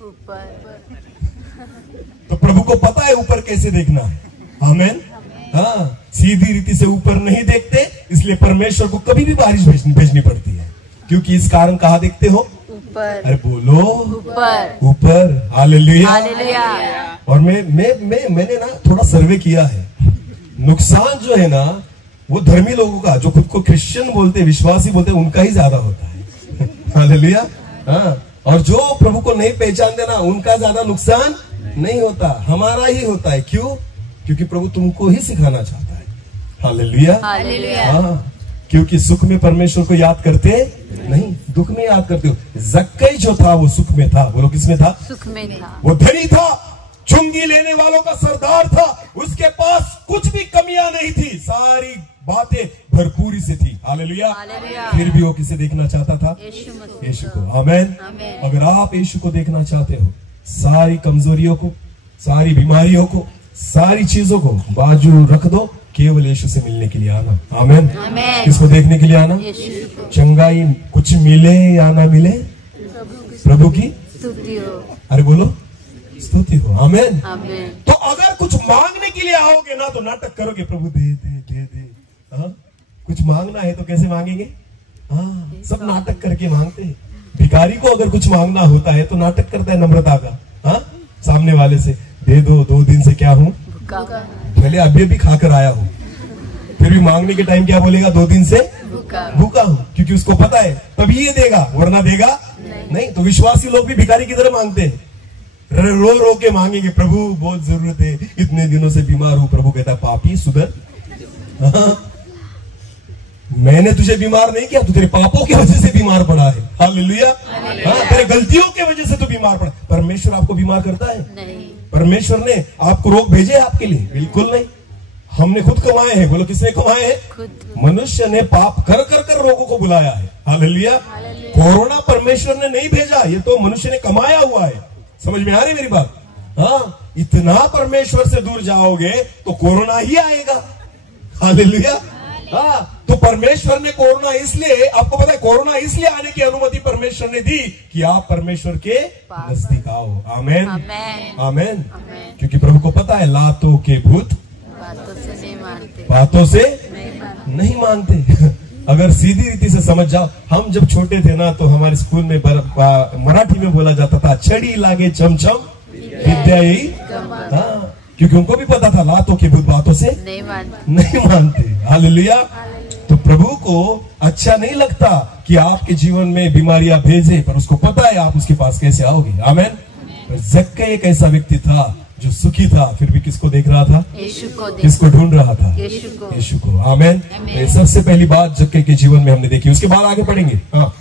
तो प्रभु को पता है ऊपर कैसे देखना है। आमेन। हाँ, सीधी रीति से ऊपर नहीं देखते, इसलिए परमेश्वर को कभी भी बारिश भेजनी पड़ती है। क्योंकि इस कारण कहां देखते हो? ऊपर। अरे बोलो, ऊपर, ऊपर। हालेलुया। और मैंने ना थोड़ा सर्वे किया है। नुकसान जो है ना वो धर्मी लोगों का, जो खुद को क्रिश्चियन बोलते, विश्वासी बोलते, उनका ही ज्यादा होता है। हालेलुया। हाँ, और जो प्रभु को नहीं पहचानते ना, उनका ज्यादा नुकसान नहीं होता, हमारा ही होता है। क्यों? क्योंकि प्रभु तुमको ही सिखाना चाहता है। हालेलुया। हाँ, क्योंकि सुख में परमेश्वर को याद करते नहीं, दुख में याद करते हो। जक्कई जो था वो सुख में था। बोलो, किसमें था? सुख में था। वो धनी था, चुंगी लेने वालों का सरदार था, उसके पास कुछ भी कमियां नहीं थी, सारी बातें भरपूरी से थी। हालेलुया। फिर भी वो किसे देखना चाहता था? यीशु को। आमेन। अगर आप यीशु को देखना चाहते हो, सारी कमजोरियों को, सारी बीमारियों को, सारी चीजों को बाजू रख दो, केवल यीशु से मिलने के लिए आना। आमेन। किसको देखने के लिए आना? चंगाई कुछ मिले या ना मिले, प्रभु की स्तुति हो। अरे बोलो, स्तुति हो। आमेन। तो अगर कुछ मांगने के लिए आओगे ना तो नाटक करोगे, प्रभु दे दे दे दे। हाँ, कुछ मांगना है तो कैसे मांगेंगे? हाँ, सब नाटक करके मांगते हैं। भिखारी को अगर कुछ मांगना होता है तो नाटक करता है नम्रता का। हाँ, सामने वाले से दे दो, 2 दिन से क्या हूँ, पहले अभी खाकर आया हूँ। फिर भी मांगने के टाइम क्या बोलेगा? 2 दिन से भूखा हूँ, क्योंकि उसको पता है तभी ये देगा, वरना देगा नहीं। तो विश्वासी लोग भी भिखारी की तरह मांगते हैं, रो रो के मांगेंगे, प्रभु बहुत जरूरत है, इतने दिनों से बीमार हूँ। प्रभु कहता, पापी सुधर। हाँ, मैंने तुझे बीमार नहीं किया, तू तेरे पापों की वजह से बीमार पड़ा है। हालेलुया। हाँ, तेरे गलतियों की वजह से तू बीमार पड़ा। परमेश्वर आपको बीमार करता है? नहीं। परमेश्वर ने आपको रोग भेजे आपके लिए? बिल्कुल नहीं। हमने खुद कमाए हैं। बोलो, किसने कमाए हैं? मनुष्य ने पाप कर कर कर रोगों को बुलाया है। हालेलुया। कोरोना परमेश्वर ने नहीं भेजा, ये तो मनुष्य ने कमाया हुआ है। समझ में आ रही मेरी बात? हाँ, इतना परमेश्वर से दूर जाओगे तो कोरोना ही आएगा। हालेलुया। हाँ, तो परमेश्वर ने कोरोना इसलिए, आपको पता है कोरोना इसलिए आने की अनुमति परमेश्वर ने दी कि आप परमेश्वर के नजदीक आओ। आमेन। आमेन। क्योंकि प्रभु को पता है लातों के भूत बातों से नहीं मानते। अगर सीधी रीति से समझ जाओ, हम जब छोटे थे ना तो हमारे स्कूल में मराठी में बोला जाता था, छड़ी लागे चमचम विद्या ही। हाँ, क्योंकि उनको भी पता था लातों के भूत बातों से नहीं मानते। हालेलुया। तो प्रभु को अच्छा नहीं लगता कि आपके जीवन में बीमारियां भेजे, पर उसको पता है आप उसके पास कैसे आओगे। आमेन। जक्कई एक ऐसा व्यक्ति था जो सुखी था फिर भी किसको देख रहा था? यीशु को। किसको ढूंढ रहा था? यीशु को। यीशु को। आमेन। तो ये सबसे पहली बात जक्कई के जीवन में हमने देखी। उसके बाद आगे पढ़ेंगे। हाँ,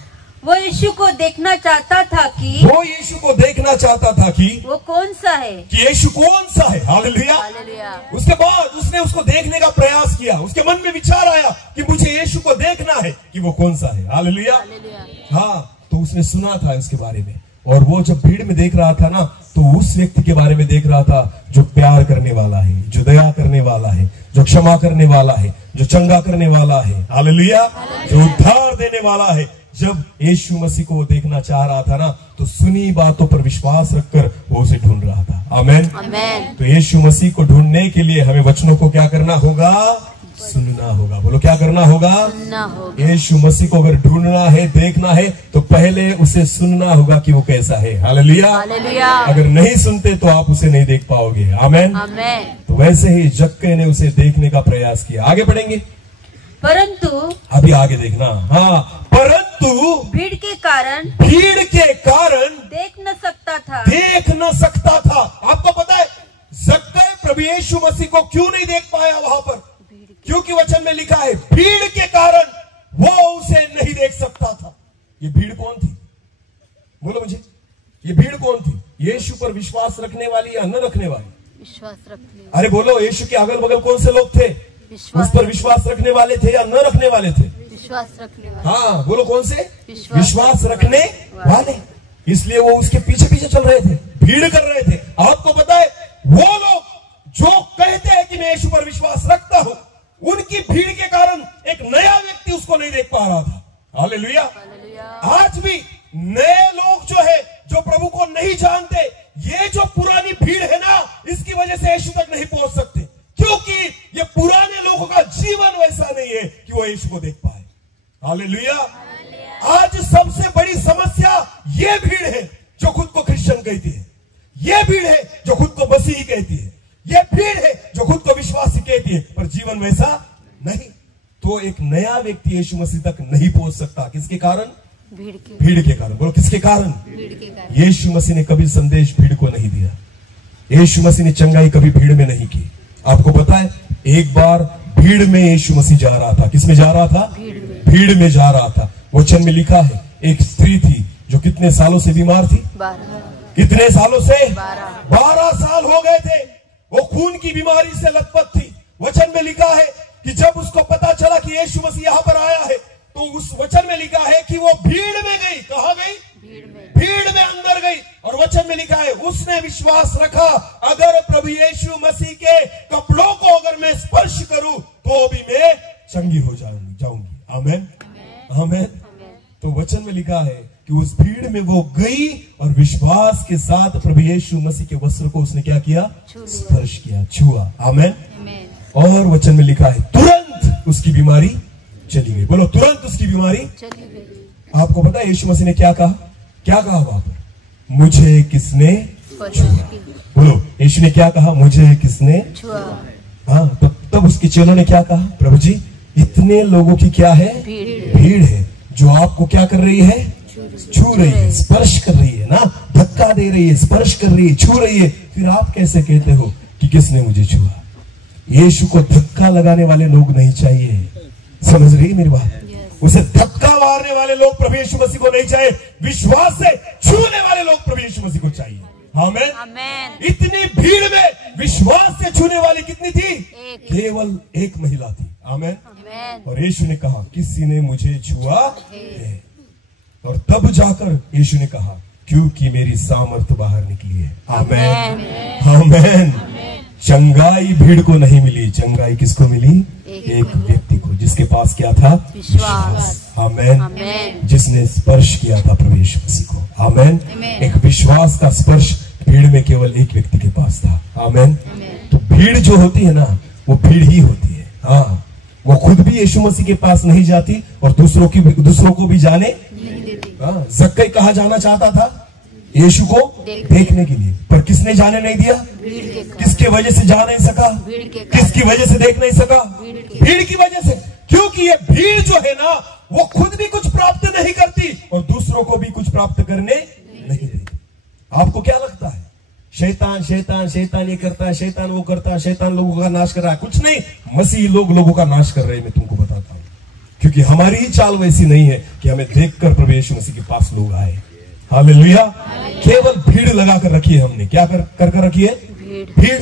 वो यीशु को देखना चाहता था कि वो यीशु को देखना चाहता था कि वो कौन सा है, कि यीशु कौन सा है। हालेलुया। हालेलुया। उसके बाद उसने उसको देखने का प्रयास किया। उसके मन में विचार आया कि मुझे यीशु को देखना है कि वो कौन सा है। हालेलुया। हालेलुया। हाँ, तो उसने सुना था इसके बारे में, और वो जब भीड़ में देख रहा था ना, तो उस व्यक्ति के बारे में देख रहा था जो प्यार करने वाला है, जो दया करने वाला है, जो क्षमा करने वाला है, जो चंगा करने वाला है। हालेलुया। जो उद्धार देने वाला है। जब यीशु मसीह को वो देखना चाह रहा था ना, तो सुनी बातों पर विश्वास रखकर वो उसे ढूंढ रहा था। आमेन। आमेन। तो यीशु मसीह को ढूंढने के लिए हमें वचनों को क्या करना होगा? सुनना होगा। बोलो, क्या करना होगा? सुनना होगा। यीशु मसीह को अगर ढूंढना है, देखना है, तो पहले उसे सुनना होगा कि वो कैसा है। हालेलुया। हालेलुया। अगर नहीं सुनते तो आप उसे नहीं देख पाओगे। आमेन। आमेन। तो वैसे ही जक्कई ने उसे देखने का प्रयास किया। आगे बढ़ेंगे। परंतु अभी आगे देखना। हाँ, परंतु भीड़ के कारण देख न सकता था। देख न सकता था। आपको पता है जक्कई प्रभु यीशु मसीह को क्यों नहीं देख पाया वहां पर? क्योंकि वचन में लिखा है भीड़ के कारण वो उसे नहीं देख सकता था। ये भीड़ कौन थी? बोलो मुझे, ये भीड़ कौन थी? यीशु पर विश्वास रखने वाली या न रखने वाली? विश्वास रखने। अरे बोलो, यीशु के अगल बगल कौन से लोग थे? उस पर विश्वास रखने वाले थे या न रखने वाले थे? विश्वास रखने वाले। हाँ, बोलो कौन से? विश्वास रखने वाले। इसलिए वो उसके पीछे पीछे चल रहे थे, भीड़ कर रहे थे। आपको पता है वो लोग जो कहते हैं कि मैं यीशु पर विश्वास रखता हूं, उनकी भीड़ के कारण एक नया व्यक्ति उसको नहीं देख पा रहा था। हालेलुया। आज भी नए लोग जो है, जो प्रभु को नहीं जानते, ये जो पुरानी भीड़ है ना, इसकी वजह से यीशु तक नहीं पहुंच सकते, क्योंकि ये पुराने लोगों का जीवन वैसा नहीं है कि वो यीशु को देख पाए। हालेलुया। आज सबसे बड़ी समस्या ये भीड़ है जो खुद को क्रिश्चियन कहती है, ये भीड़ है जो खुद को मसीही कहती है, ये भीड़ है जो खुद को विश्वासी कहती है, पर जीवन वैसा नहीं। तो एक नया व्यक्ति यीशु मसीह तक नहीं पहुंच सकता। किसके कारण? भीड़ के कारण। बोलो, किसके कारण? यीशु मसीह ने कभी संदेश भीड़ को नहीं दिया। यीशु मसीह ने चंगाई कभी भीड़ में नहीं की। आपको पता है एक बार भीड़ में यीशु मसीह जा रहा था। किस में जा रहा था? भीड़ में जा रहा था। वचन में लिखा है एक स्त्री थी जो कितने सालों से बीमार थी? 12। कितने सालों से? 12 साल हो गए थे। वो खून की बीमारी से लथपथ थी। वचन में लिखा है कि जब उसको पता चला कि यीशु मसीह यहाँ पर आया है, तो उस वचन में लिखा है कि वो भीड़ में गई। कहाँ गई? भीड़ में अंदर गई। और वचन में लिखा है उसने विश्वास रखा, अगर प्रभु यीशु मसीह के कपड़ों को अगर मैं स्पर्श करूं तो भी मैं चंगी हो जाऊंगी। आमेन। आमेन। तो वचन में लिखा है कि उस भीड़ में वो गई और विश्वास के साथ प्रभु यीशु मसीह के वस्त्र को उसने क्या किया? स्पर्श किया, छुआ। आमेन। और वचन में लिखा है तुरंत उसकी बीमारी चली गई। बोलो, तुरंत उसकी बीमारी चली गई। आपको पता है यीशु मसीह ने क्या कहा? क्या कहा वहां पर? मुझे किसने छुआ? बोलो, यीशु ने क्या कहा? मुझे किसने छुआ? हाँ, तब उसके चेलों ने क्या कहा? प्रभु जी, इतने लोगों की क्या है? भीड़ है जो आपको क्या कर रही है? छू रही है, स्पर्श कर रही है ना, धक्का दे रही है, स्पर्श कर रही है, छू रही है। फिर आप कैसे कहते हो कि किसने मुझे छुआ? यीशु को धक्का लगाने वाले लोग नहीं चाहिए। समझ रही है मेरी बात? उसे धक्का मारने वाले लोग प्रभु यीशु मसीह को नहीं चाहिए। विश्वास से छूने वाले लोग प्रभु यीशु मसीह को चाहिए। आमेन। इतनी भीड़ में विश्वास से छूने वाली कितनी थी? केवल एक महिला थी। आमेन। और यीशु ने कहा किसी ने मुझे छुआ है। और तब जाकर यीशु ने कहा क्योंकि मेरी सामर्थ बाहर निकली है। आमेन। आमेन। चंगाई भीड़ को नहीं मिली, चंगाई किसको मिली? एक व्यक्ति को, जिसके पास क्या था? विश्वास। आमेन। जिसने स्पर्श किया था प्रभु यीशु मसीह को। आमेन। एक विश्वास का स्पर्श भीड़ में केवल एक व्यक्ति के पास था। आमेन। तो भीड़ जो होती है ना, वो भीड़ ही होती है। हाँ, वो खुद भी यीशु मसीह के पास नहीं जाती और दूसरों को भी जाने नहीं देती। हाँ, जक्कई कहाँ जाना चाहता था? यीशु को देखने के लिए, पर किसने जाने नहीं दिया? किसकी वजह से जा नहीं सका? किसकी वजह से देख नहीं सका? भीड़ की वजह से। क्योंकि ये भीड़ जो है ना, वो खुद भी कुछ प्राप्त नहीं करती और दूसरों को भी कुछ प्राप्त करने नहीं देती। आपको क्या लगता है शैतान शैतान शैतान ये करता है, शैतान वो करता है, शैतान लोगों का नाश कर रहा है। कुछ नहीं, मसीह लोग लोगों का नाश कर रहे हैं। मैं तुमको बताता हूं, क्योंकि हमारी ही चाल वैसी नहीं है कि हमें देखकर प्रभु यीशु मसीह के पास लोग आए। हालेलुया। केवल भीड़ लगा कर रखी है हमने। क्या कर रखी है? भीड़।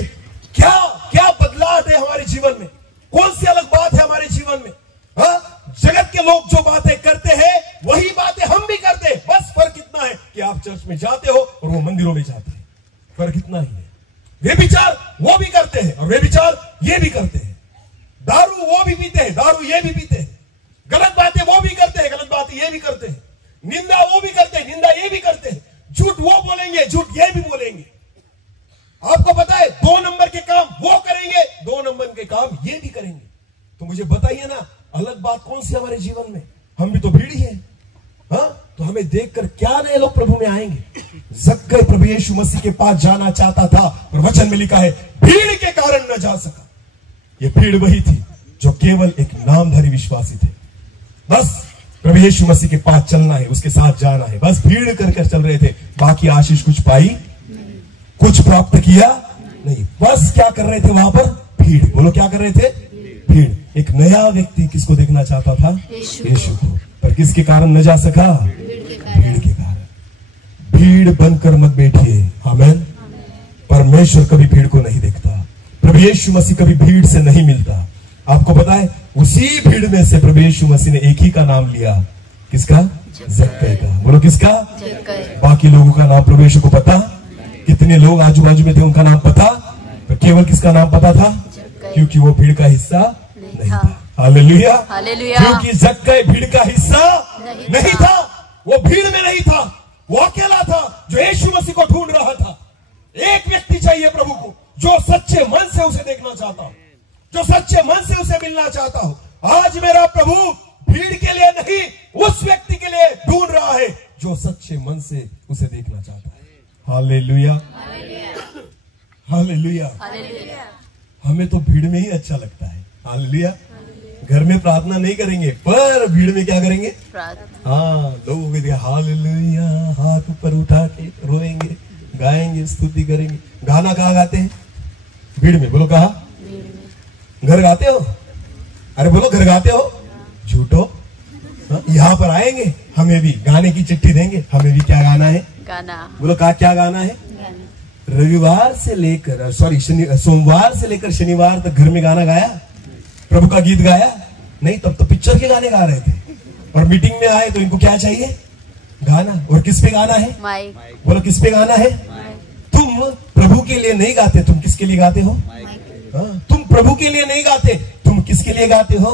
क्या क्या बदलाव है हमारे जीवन में? कौन सी अलग बात है हमारे जीवन में? जगत के लोग जो बातें करते हैं वही बातें हम भी करते हैं। बस फर्क इतना है कि आप चर्च में जाते हो और वो मंदिरों में जाते हैं। फर्क इतना ही है। वे विचार वो भी करते हैं और वे विचार ये भी करते हैं। दारू वो भी पीते हैं, दारू ये भी पीते हैं। गलत बातें वो भी करते हैं, गलत बातें ये भी करते हैं। निंदा वो भी करते हैं, निंदा ये भी करते हैं। झूठ वो बोलेंगे, झूठ ये भी बोलेंगे। आपको पता है 2 नंबर के काम वो करेंगे, 2 नंबर के काम ये भी करेंगे। तो मुझे बताइए ना, अलग बात कौन सी हमारे जीवन में? हम भी तो भीड़ ही है। तो हमें देखकर क्या नए लोग प्रभु में आएंगे? जक्कई प्रभु यीशु मसीह के पास जाना चाहता था और वचन में लिखा है भीड़ के कारण न जा सका। ये भीड़ वही थी जो केवल एक नामधारी विश्वासी थे। बस प्रभु यीशु मसीह के पास चलना है, उसके साथ जाना है, बस भीड़ कर चल रहे थे। बाकी आशीष कुछ पाई, कुछ प्राप्त किया नहीं। बस क्या कर रहे थे वहां पर? भीड़। बोलो क्या कर रहे थे? भीड़। एक नया व्यक्ति किसको देखना चाहता था? यीशु को। पर किसके कारण न जा सका? भीड़ के कारण। भीड़ बनकर मत बैठिए। आमीन। परमेश्वर कभी भीड़ को नहीं देखता। प्रभु यीशु मसीह कभी भीड़ से नहीं मिलता। आपको पता है, उसी भीड़ में से प्रभु यीशु मसीह ने एक ही का नाम लिया। किसका? जक्कई का। बोलो किसका? बाकी लोगों का नाम प्रभु यीशु को पता? कितने लोग आजू बाजू में थे उनका नाम पता? पर केवल किसका नाम पता था? क्योंकि वो भीड़ का हिस्सा नहीं था। हालेलुया। क्योंकि जक्कई भीड़ का हिस्सा नहीं था। वो भीड़ में नहीं था, वो अकेला था जो यीशु मसीह को ढूंढ रहा था। एक व्यक्ति चाहिए प्रभु को जो सच्चे मन से उसे देखना चाहता हो, जो सच्चे मन से उसे मिलना चाहता हो। आज मेरा प्रभु भीड़ के लिए नहीं, उस व्यक्ति के लिए ढूंढ रहा है जो सच्चे मन से उसे देखना चाहता है। हालेलुया। हालेलुया। हमें तो भीड़ में ही अच्छा लगता है। हालेलुया। घर में प्रार्थना नहीं करेंगे, पर भीड़ में क्या करेंगे? हाँ, लोगों के हालेलुया हाथ ऊपर उठा के रोएंगे, गाएंगे, स्तुति करेंगे। गाना कहाँ गाते हैं? भीड़ में। बोलो कहाँ? घर गाते हो? अरे बोलो घर गाते हो? झूठो। यहाँ पर आएंगे, हमें भी गाने की चिट्ठी देंगे। हमें भी क्या गाना है? गाना। बोलो कहा क्या गाना है? रविवार से लेकर सोमवार से लेकर शनिवार तक घर में गाना गाया? प्रभु का गीत गाया? नहीं, तब तो पिक्चर के गाने गा रहे थे। और मीटिंग में आए तो इनको क्या चाहिए? गाना। और किस पे गाना है? माइक। बोलो किस पे गाना है? तुम प्रभु के लिए नहीं गाते, तुम किसके लिए गाते हो? तुम प्रभु के लिए नहीं गाते, तुम किसके लिए गाते हो?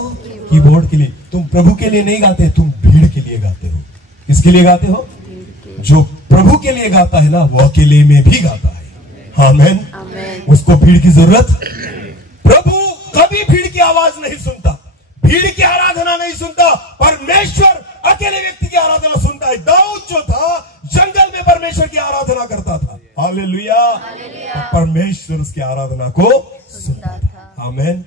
कीबोर्ड के लिए। तुम प्रभु के लिए नहीं गाते, तुम भीड़ के लिए गाते हो। किसके लिए गाते हो? जो प्रभु के लिए गाता है ना, वो अकेले में भी गाता है। आमीन। उसको भीड़ की जरूरत। प्रभु कभी भीड़ की आवाज नहीं सुनता, भीड़ की आराधना नहीं सुनता। परमेश्वर अकेले व्यक्ति की आराधना सुनता है। दाऊद जो था जंगल में परमेश्वर की आराधना करता था। हालेलुया। परमेश्वर उसकी आराधना को सुनता था। आमीन।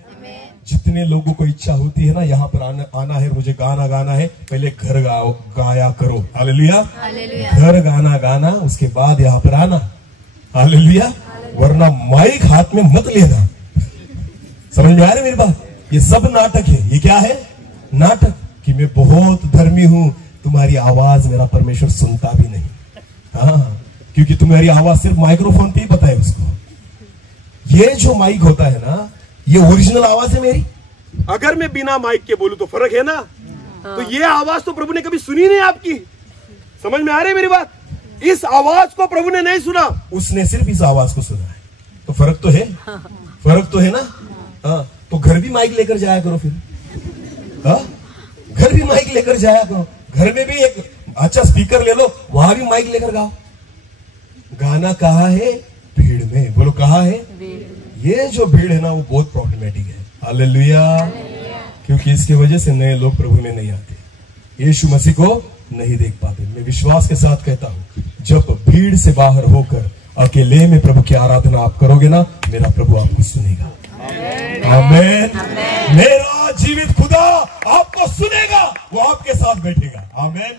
जितने लोगों को इच्छा होती है ना यहाँ पर आना है, मुझे गाना गाना है, पहले घर गाया करो। हालेलुया। घर गाना, उसके बाद यहाँ पर आना। हालेलुया। वरना माइक हाथ में मत लेना। समझ में आ रही मेरी बात? ये सब नाटक है। ये क्या है? नाटक। कि मैं बहुत धर्मी हूं, तुम्हारी आवाज मेरा परमेश्वर सुनता भी नहीं। हाँ, क्योंकि तुम्हारी आवाज सिर्फ माइक्रोफोन पे ही पता है उसको। ये जो माइक होता है ना, ये ओरिजिनल आवाज है मेरी। अगर मैं बिना माइक के बोलूं तो फर्क है ना। तो ये आवाज तो प्रभु ने कभी सुनी नहीं आपकी। समझ में आ रही मेरी बात? इस आवाज को प्रभु ने नहीं सुना, उसने सिर्फ इस आवाज को सुना है। तो फर्क तो है, फर्क तो है ना। हाँ, तो घर भी माइक लेकर जाया करो फिर। हाँ, घर भी माइक लेकर जाया करो। घर में भी एक अच्छा स्पीकर ले लो, वहां भी माइक लेकर गाओ। गाना कहाँ है? भीड़ में। बोलो कहाँ है? ये जो भीड़ है ना, वो बहुत प्रॉब्लमेटिक है। हालेलुया। क्योंकि इसकी वजह से नए लोग प्रभु में नहीं आते, यीशु मसीह को नहीं देख पाते। मैं विश्वास के साथ कहता हूं, जब भीड़ से बाहर होकर अकेले में प्रभु की आराधना आप करोगे ना, मेरा प्रभु आपको सुनेगा। आमीन। मेरा जीवित खुदा आपको सुनेगा, वो आपके साथ बैठेगा। आमीन।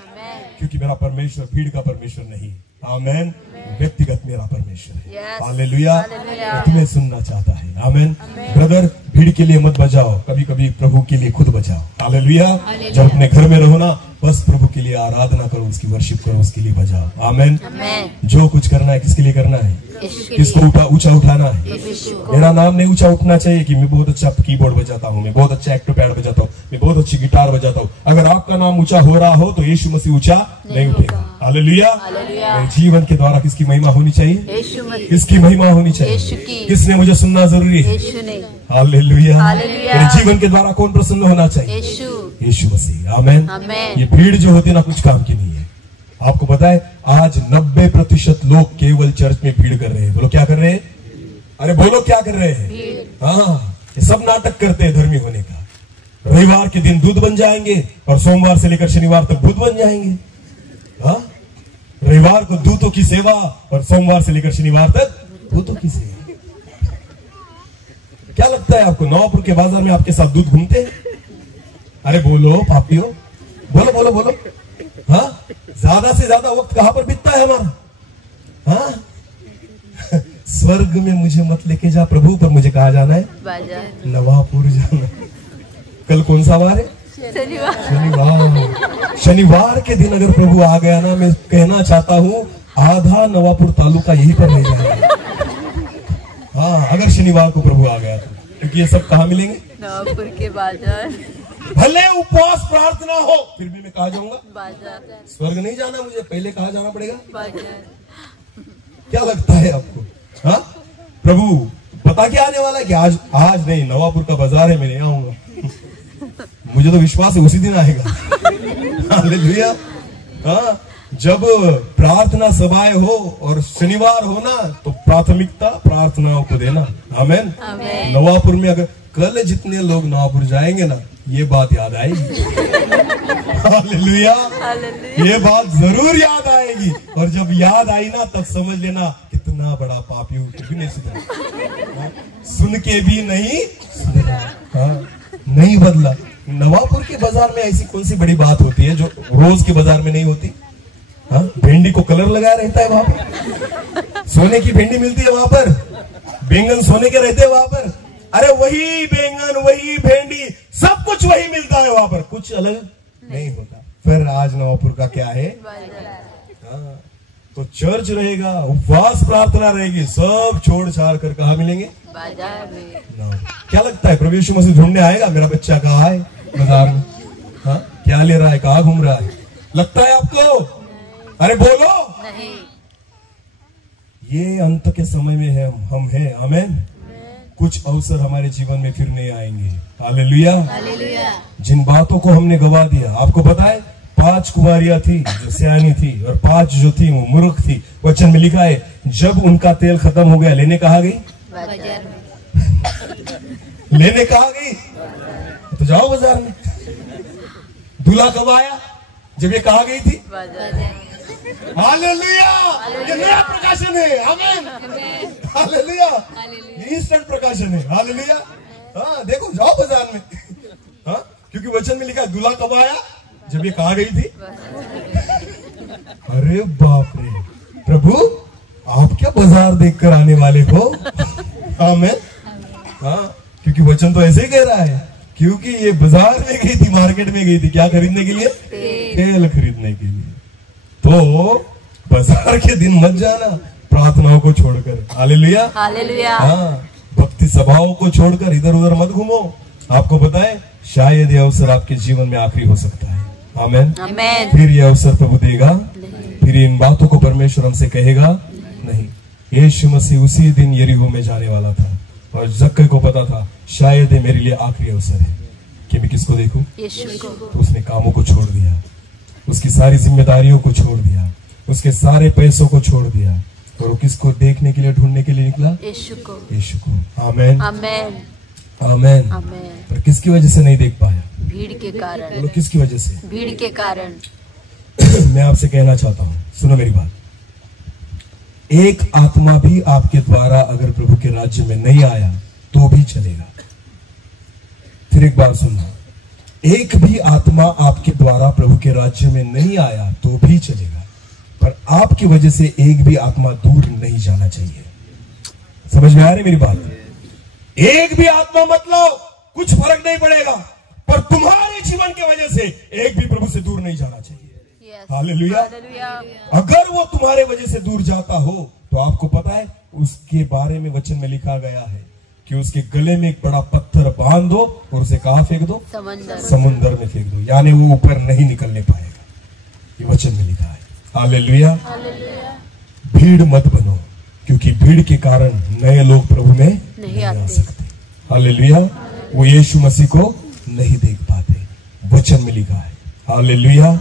क्योंकि मेरा परमेश्वर भीड़ का परमेश्वर नहीं, आमेन। व्यक्तिगत मेरा परमेश्वर है। Yes. हालेलुया। हालेलुया। वो तुम्हें सुनना चाहता है। आमेन। ब्रदर, भीड़ के लिए मत बजाओ, कभी कभी प्रभु के लिए खुद बजाओ। हालेलुया। जब अपने घर में रहो ना, बस प्रभु के लिए आराधना करो, उसकी वर्शिप करो, उसके लिए बजाओ। आमेन। आमेन। जो कुछ करना है किसके लिए करना है? यीशु के किसको ऊंचा उठाना है? यीशु को। मेरा नाम नहीं ऊंचा उठना चाहिए कि मैं बहुत अच्छा कीबोर्ड बजाता हूँ, मैं बहुत अच्छा एक्टोपैड बजाता हूँ, मैं बहुत अच्छी गिटार बजाता हूँ। अगर आपका नाम ऊंचा हो रहा हो तो यीशु मसीह ऊंचा नहीं उठेगा। हालेलुया। हालेलुया। मेरे जीवन के द्वारा किसकी महिमा होनी चाहिए? यीशु मसीह। किसकी महिमा होनी यीशु चाहिए? की। किसने मुझे सुनना जरूरी है? यीशु ने। हालेलुया। हालेलुया। मेरे जीवन के द्वारा कौन प्रसन्न होना चाहिए? यीशु। यीशु मसीह। आमेन। आमेन। ये भीड़ जो होती है ना, कुछ काम की नहीं है। आपको पता है आज 90% लोग केवल चर्च में भीड़ कर रहे हैं। बोलो क्या कर रहे हैं? अरे बोलो क्या कर रहे हैं? भीड़। हाँ, ये सब नाटक करते हैं धर्मी होने का। रविवार के दिन दूध बन जाएंगे और सोमवार से लेकर शनिवार तक भूत बन जाएंगे। हाँ, रविवार को दूतों की सेवा और सोमवार से लेकर शनिवार तक भूतों की सेवा। क्या लगता है आपको नवापुर के बाजार में आपके साथ दूध घूमते हैं? अरे बोलो पापियों, बोलो बोलो बोलो। हाँ, ज्यादा से ज्यादा वक्त कहां पर बीतता है हमारा? हाँ, स्वर्ग में मुझे मत लेके जा प्रभु, पर मुझे कहा जाना है? बाजार। नवापुर जाना। कल कौन सा वार है? शनिवार। शनिवार। शनिवार के दिन अगर प्रभु आ गया ना, मैं कहना चाहता हूँ आधा नवापुर तालुका यहीं पर रह जाएगा। हाँ, अगर शनिवार को प्रभु आ गया तो, क्योंकि ये सब कहाँ मिलेंगे? नवापुर के बाजार। भले उपवास प्रार्थना हो, फिर भी मैं कहा जाऊंगा बाजार। स्वर्ग नहीं जाना, मुझे पहले कहा जाना पड़ेगा। बाजार। क्या लगता है आपको? हाँ, प्रभु पता क्या आने वाला है कि आज नहीं, नवापुर का बाजार है, मैं नहीं आऊंगा। मुझे तो विश्वास है उसी दिन आएगा। हालेलुया। हाँ, जब प्रार्थना सभाएं हो और शनिवार हो ना, तो प्राथमिकता प्रार्थनाओं को देना। आमेन। आमेन। नवापुर में अगर कल जितने लोग नवापुर जाएंगे ना, ये बात याद आएगी। हालेलुया। हालेलुया। ये बात जरूर याद आएगी, और जब याद आई ना, तब समझ लेना कितना बड़ा पापी हूं, फिर भी नहीं सुधरा। हाँ, सुन के भी नहीं सुधरा। हाँ, नहीं बदला। नवापुर के बाजार में ऐसी कौन सी बड़ी बात होती है जो रोज के बाजार में नहीं होती? हाँ, भिंडी को कलर लगाया रहता है वहां पर, सोने की भिंडी मिलती है वहां पर, बैंगन सोने के रहते हैं वहां पर। अरे वही बैंगन, वही भिंडी, सब कुछ वही मिलता है वहां पर, कुछ अलग नहीं होता। फिर आज नवापुर का क्या है? हाँ, तो चर्च रहेगा, उपवास प्रार्थना रहेगी, सब छोड़ छाड़ कर कहा मिलेंगे? बाजार में। क्या लगता है प्रभु यीशु मसीह ढूंढने आएगा? मेरा बच्चा कहाँ है बाजार में? हाँ, क्या ले रहा है, कहाँ घूम रहा है? लगता है आपको? अरे बोलो। नहीं। ये अंत के समय में है, हम हैं। आमेन। कुछ अवसर हमारे जीवन में फिर नहीं आएंगे। हालेलुया। हालेलुया। जिन बातों को हमने गवा दिया, आपको पता है 5 कुमारियां थी जो सियानी थी, और 5 जो थी वो मूर्ख थी। वचन में लिखा है जब उनका तेल खत्म हो गया, लेने कहा गई? बाजार में। लेने कहा गई तो जाओ बाजार में। दूल्हा कब आया? जब ये कहा गई थी? बाजार में। हालेलुया। ये नया प्रकाशन है। आमेन। हालेलुया। इंस्टेंट प्रकाशन है। हालेलुया। हाँ, देखो जाओ बाजार में। हाँ, क्योंकि वचन में लिखा दूल्हा कब आया? जब ये कहा गई थी। अरे बाप रे, प्रभु आप क्या बाजार देखकर आने वाले हो? आमेन। हाँ, क्योंकि वचन तो ऐसे ही कह रहा है, क्योंकि ये बाजार में गई थी, मार्केट में गई थी, क्या खरीदने के लिए? तेल खरीदने के लिए। तो बाजार के दिन मत जाना प्रार्थनाओं को छोड़कर। हालेलुया। हालेलुया। हाँ, भक्ति सभाओं को छोड़कर इधर उधर मत घूमो। आपको पता है शायद ये अवसर आपके जीवन में आखिरी हो सकता है। आमेन। आमेन। फिर ये अवसर प्रभु देगा, फिर इन बातों को परमेश्वर हमसे कहेगा नहीं। यीशु मसीह उसी दिन यरीहो में जाने वाला था, और जक्कई को पता था शायद ये मेरे लिए आखिरी अवसर है कि मैं किसको देखूं? यीशु को। तो उसने कामों को छोड़ दिया, उसकी सारी जिम्मेदारियों को छोड़ दिया, उसके सारे पैसों को छोड़ दिया, और वो किसको देखने के लिए, ढूंढने के लिए निकला? यीशु को। यीशु को। आमेन। आमेन। आमेन। आमेन। पर किसकी वजह से नहीं देख पाया? भीड़ के कारण। बोलो किसकी वजह से? भीड़ के कारण। मैं आपसे कहना चाहता हूं, सुनो मेरी बात। एक आत्मा भी आपके द्वारा अगर प्रभु के राज्य में नहीं आया तो भी चलेगा। फिर एक बार सुनना, एक भी आत्मा आपके द्वारा प्रभु के राज्य में नहीं आया तो भी चलेगा। पर आपकी वजह से एक भी आत्मा दूर नहीं जाना चाहिए। समझ में आ रही मेरी बात? एक भी आत्मा मतलब कुछ फर्क नहीं पड़ेगा, पर तुम्हारे जीवन की वजह से एक भी प्रभु से दूर नहीं जाना चाहिए। हालेलुया। अगर वो तुम्हारे वजह से दूर जाता हो तो आपको पता है उसके बारे में वचन में लिखा गया है कि उसके गले में एक बड़ा पत्थर बांध दो और उसे कहां फेंक दो? समुद्र में फेंक दो, यानी वो ऊपर नहीं निकलने पाएगा। ये वचन में लिखा है। हालेलुया। भीड़ मत बनो, क्योंकि भीड़ के कारण नए लोग प्रभु में नहीं आ सकते। हालेलुया। वो यीशु मसीह को नहीं देख पाते, वचन में लिखा है। हालेलुया।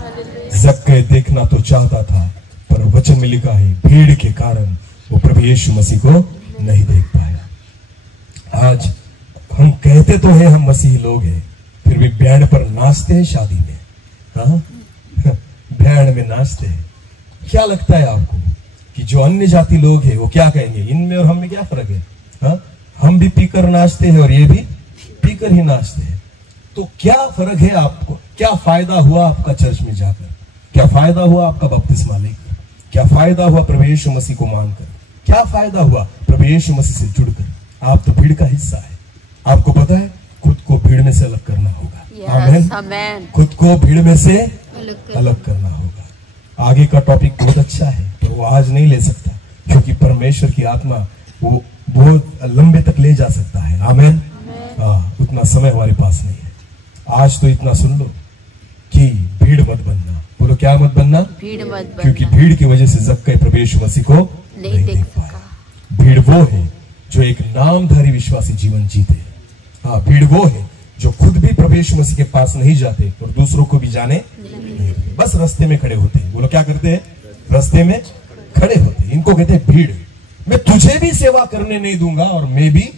जक्कई देखना तो चाहता था, पर वचन में लिखा है भीड़ के कारण वो प्रभु यीशु मसीह को नहीं देख पाया। आज हम कहते तो हैं हम मसीही लोग हैं, फिर भी बैंड पर नाचते हैं शादी में। हाँ, बैंड में नाचते हैं। क्या लगता है आपको कि जो अन्य जाति लोग हैं वो क्या कहेंगे? इनमें और हम में क्या फर्क है? हाँ, हम भी पीकर नाचते हैं और ये भी पीकर ही नाचते हैं। तो क्या फर्क है आपको? क्या फायदा हुआ आपका चर्च में जाकर? क्या फायदा हुआ आपका बपतिस्मा लेकर? क्या फायदा हुआ प्रभु यीशु मसीह को मानकर? क्या फायदा हुआ प्रभु यीशु मसीह से जुड़कर? आप तो भीड़ का हिस्सा है। आपको पता है खुद को भीड़ में से अलग करना होगा। आमीन। खुद को भीड़ में से अलग करना होगा। आगे का टॉपिक बहुत अच्छा है, पर वो आज नहीं ले सकता, क्योंकि परमेश्वर की आत्मा वो बहुत लंबे तक ले जा सकता है। आमीन। उतना समय हमारे पास नहीं है। आज तो इतना सुन लो कि भीड़ मत बनना। बोलो क्या मत बनना? भीड़ मत बनना। क्योंकि भीड़ की वजह से जक्कई प्रभु यीशु मसीह को नहीं देख पाया। भीड़ वो है जो एक नामधारी विश्वासी जीवन जीते। हाँ, भीड़ वो है जो खुद भी प्रभु यीशु मसीह के पास नहीं जाते और दूसरों को भी जाने नहीं, बस रास्ते में खड़े होते हैं। बोलो क्या करते हैं? रास्ते में खड़े होते हैं। इनको कहते हैं भीड़। मैं तुझे भी सेवा करने नहीं दूंगा और मैं भी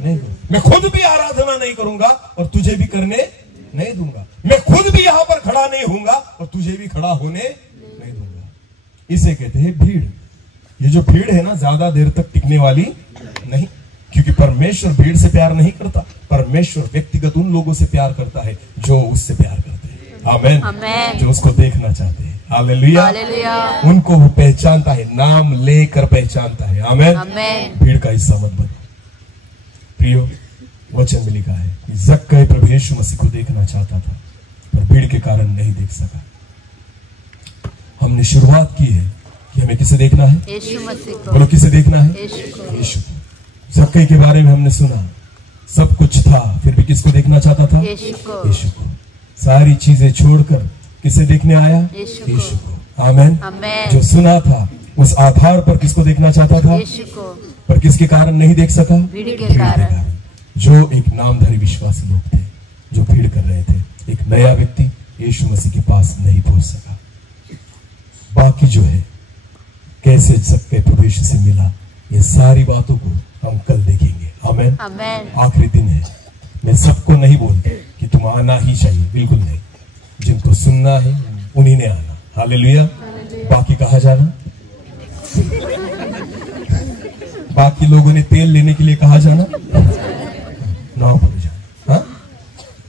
नहीं दूंगा। मैं खुद भी आराधना नहीं करूंगा और तुझे भी करने नहीं दूंगा। मैं खुद भी यहां पर खड़ा नहीं होऊंगा और तुझे भी खड़ा होने नहीं दूंगा। इसे कहते हैं भीड़। ये जो भीड़ है ना, ज्यादा देर तक टिकने वाली नहीं, क्योंकि परमेश्वर भीड़ से प्यार नहीं करता। परमेश्वर व्यक्तिगत उन लोगों से प्यार करता है जो उससे प्यार करते हैं। आमीन। जो उसको देखना चाहते हैं। हालेलुया। उनको वो पहचानता है, नाम लेकर पहचानता है। आमीन। भीड़ का हिस्सा मत बनो। प्रियो, वचन में लिखा है कि जक्कई प्रभु यीशु मसीह को देखना चाहता था, पर भीड़ के कारण नहीं देख सका। हमने शुरुआत की है कि हमें किसे देखना है? यीशु मसीह को। बोलो किसे देखना है? यीशु को। जक्कई के बारे में हमने सुना, सब कुछ था, फिर भी किसको देखना चाहता था? यीशु को। सारी चीजें छोड़कर किसे देखने आया? यीशु को। आमीन। जो सुना था उस आधार पर किसको देखना चाहता था? यीशु को। पर किसके कारण नहीं देख सका? भीड़ के कारण। जो एक नामधारी विश्वासी लोग थे जो भीड़ कर रहे थे, एक नया व्यक्ति यीशु मसीह के पास नहीं पहुंच सका। बाकी जो है कैसे जक्कई प्रभु यीशु से मिला, ये सारी बातों को हम कल देखेंगे। आमीन। आखिरी दिन है। मैं सबको नहीं बोलता कि तुम आना ही चाहिए, बिल्कुल नहीं। जिनको सुनना है उन्हीं ने आना। हालेलुया। बाकी कहा जाना? बाकी लोगों ने तेल लेने के लिए कहा जाना, नाव पर जाना। हाँ,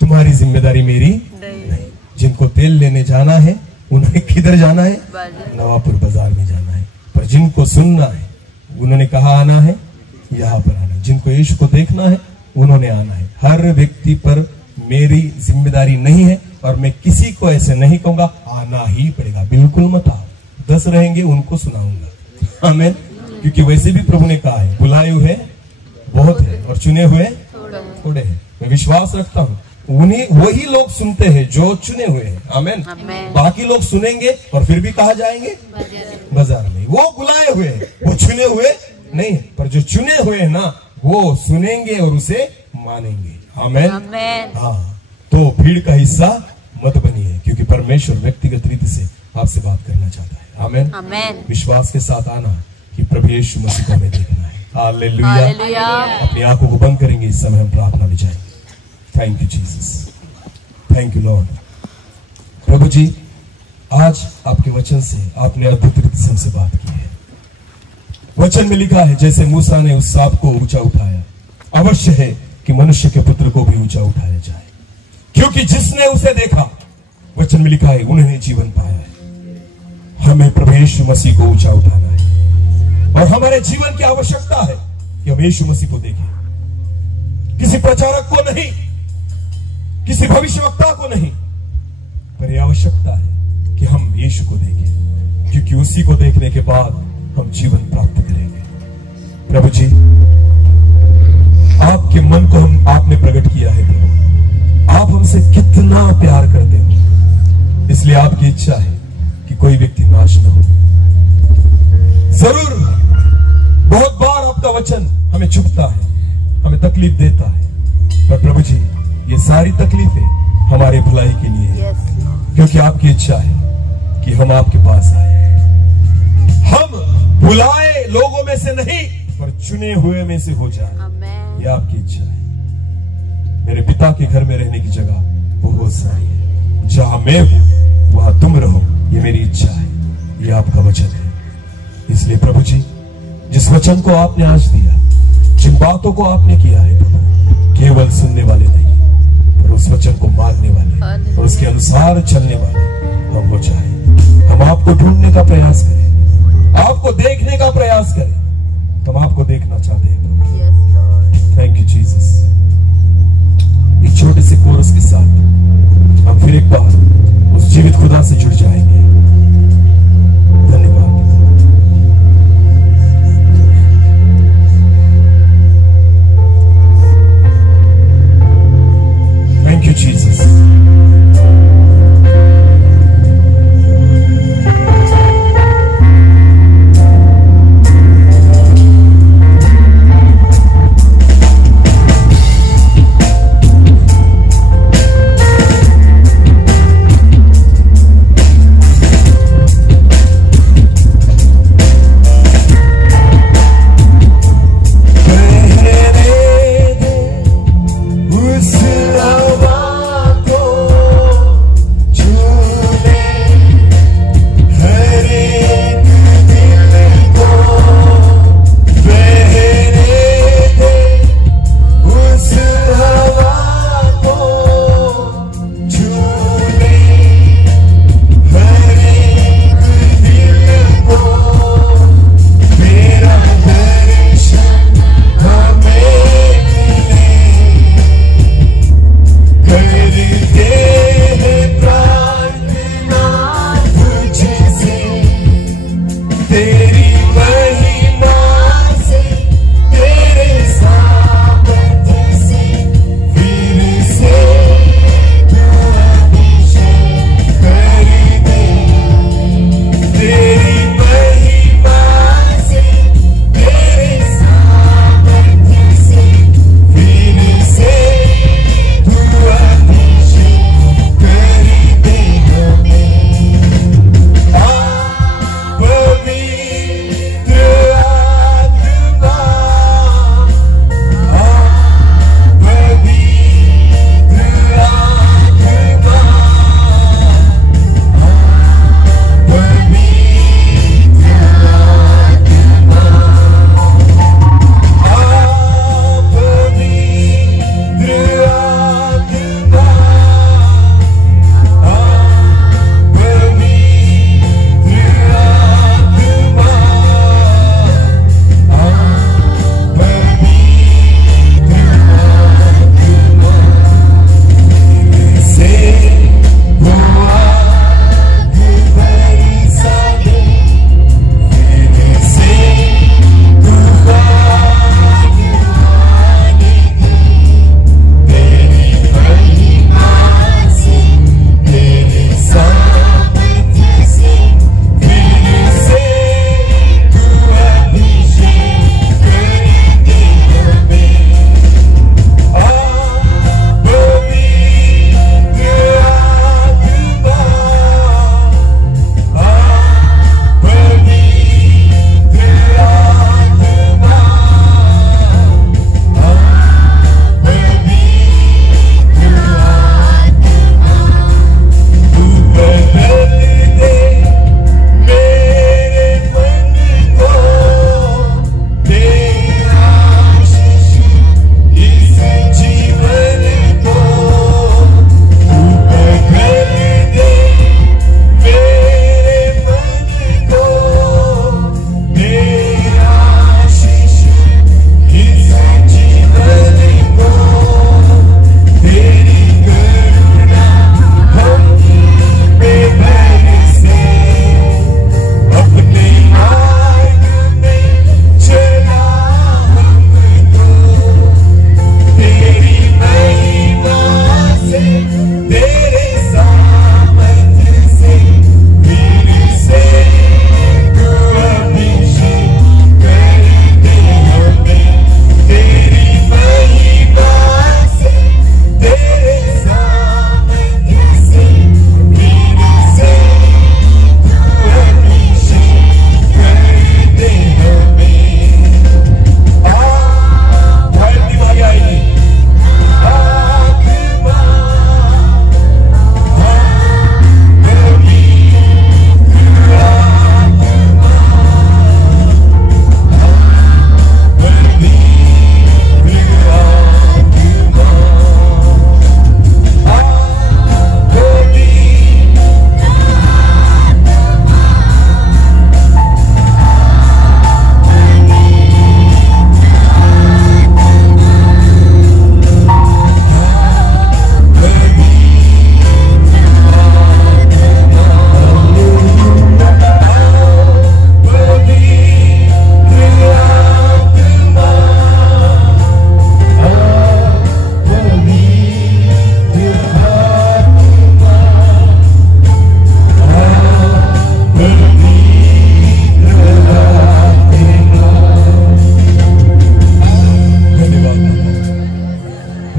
तुम्हारी जिम्मेदारी मेरी नहीं। जिनको तेल लेने जाना है उन्हें किधर जाना है? नवापुर बाजार में जाना है। पर जिनको सुनना है उन्होंने कहा आना है? यहाँ पर आना है। जिनको यीशु को देखना है उन्होंने आना है। हर व्यक्ति पर मेरी जिम्मेदारी नहीं है और मैं किसी को ऐसे नहीं कहूंगा आना ही पड़ेगा। बिल्कुल मत आओ। 10 रहेंगे उनको सुनाऊंगा। आमीन। क्योंकि वैसे भी प्रभु ने कहा है बुलाए हुए बहुत है और चुने हुए थोड़े हैं। मैं विश्वास रखता हूँ उन्हीं वही लोग सुनते हैं जो चुने हुए हैं। आमीन। बाकी लोग सुनेंगे और फिर भी कहा जाएंगे बाजार में। वो बुलाए हुए हैं, वो चुने हुए नहीं है। पर जो चुने हुए हैं ना, वो सुनेंगे और उसे मानेंगे। आमीन। हाँ, तो भीड़ का हिस्सा मत बनिए, क्योंकि परमेश्वर व्यक्तिगत रीति से आपसे बात करना चाहता है। आमीन। विश्वास के साथ आना कि प्रभु यीशु मसीह को हमें देखना है। हालेलुया। अपनी आंखों को बंद करेंगे, इस समय हम प्रार्थना में जाएंगे। Thank you Jesus, thank you Lord. प्रभु जी, आज आपके वचन से आपने अद्भुत रीति से हमसे बात की है। वचन में लिखा है जैसे मूसा ने उस सांप को ऊंचा उठाया, अवश्य है कि मनुष्य के पुत्र को भी ऊंचा उठाया जाए, क्योंकि जिसने उसे देखा, वचन में लिखा है, उन्होंने जीवन पाया है। हमें प्रभु यीशु मसीह को ऊंचा उठाना है और हमारे जीवन की आवश्यकता है कि हम यीशु मसीह को देखें, किसी प्रचारक को नहीं, किसी भविष्यवक्ता को नहीं, पर यह आवश्यकता है कि हम यीशु को देखें, क्योंकि उसी को देखने के बाद हम जीवन प्राप्त करेंगे। प्रभु जी, आपके मन को आपने प्रकट किया है प्रभु, आप हमसे कितना प्यार करते हो, इसलिए आपकी इच्छा है कि कोई व्यक्ति नाश न हो। जरूर बहुत बार आपका वचन हमें चुभता है, हमें तकलीफ देता है, पर प्रभु जी ये सारी तकलीफें हमारे भलाई के लिए है, क्योंकि आपकी इच्छा है कि हम आपके पास आए। हम बुलाए लोगों में से नहीं, पर चुने हुए में से हो जाए, यह आपकी इच्छा है। मेरे पिता के घर में रहने की जगह बहुत सारी है, जहां मैं हूं वहां तुम रहो, ये मेरी इच्छा है, ये आपका वचन है। इसलिए प्रभु जी, जिस वचन को आपने आज दिया, जिन बातों को आपने किया है प्रभु, केवल सुनने वाले नहीं, पर उस वचन को मानने वाले और उसके अनुसार चलने वाले हम हो जाए। हम आपको ढूंढने का प्रयास करें, आपको देखने का प्रयास करें, हम आपको देखना चाहते हैं प्रभु। Thank you Jesus. एक छोटे से कोरस के साथ हम फिर एक बार उस जीवित खुदा से जुड़ जाएंगे। धन्यवाद। Thank you Jesus.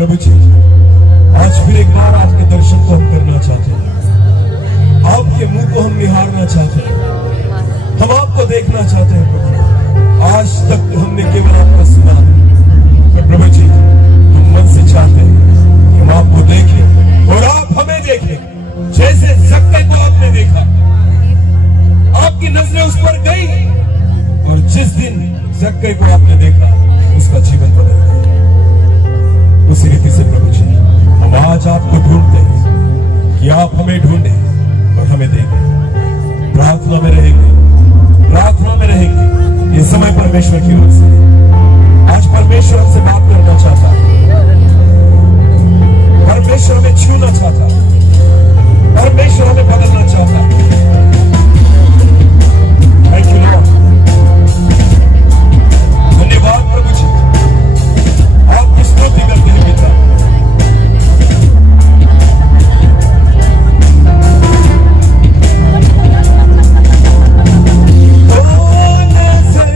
प्रभु जी आज फिर एक बार आपके दर्शन को हम करना चाहते हैं, आपके मुंह को हम निहारना चाहते हैं, हम आपको देखना चाहते हैं प्रभु। आज तक हमने केवल आपका सुना, पर प्रभु जी हम मन से चाहते हैं कि हम आपको देखें और आप हमें देखें, जैसे ज़क्कै को आपने देखा, आपकी नजरें उस पर गई और जिस दिन ज़क्कै को आपने देखा उसका जीवन बदल गया। उसी रीति से प्रभु जी हम आज आपको ढूंढते हैं कि आप हमें ढूंढें और हमें देखें। प्रार्थना में रहेंगे, प्रार्थना में रहेंगे। ये समय परमेश्वर की ओर से, आज परमेश्वर हमसे बात करना चाहता है, परमेश्वर हमें छूना चाहता है, परमेश्वर हमें बदलना चाहता है। थैंक यू लॉर्ड, धन्यवाद प्रभु जी, आपकी स्तुति करते हैं पिता। ओ नजर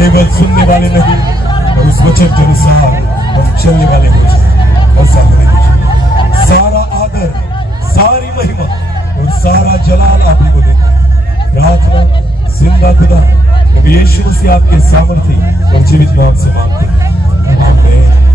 केवल सुनने वाले नहीं और उस वचन के अनुसार हम चलने वाले हो जाए। ऐसा होने दीजिए। सारा आदर, सारी महिमा और सारा जलाल आप ही को देते हैं। प्रार्थना जिंदा खुदा नबी यीशु मसीह आपके सामर्थी और जीवित नाम से मांगते हैं। आमीन।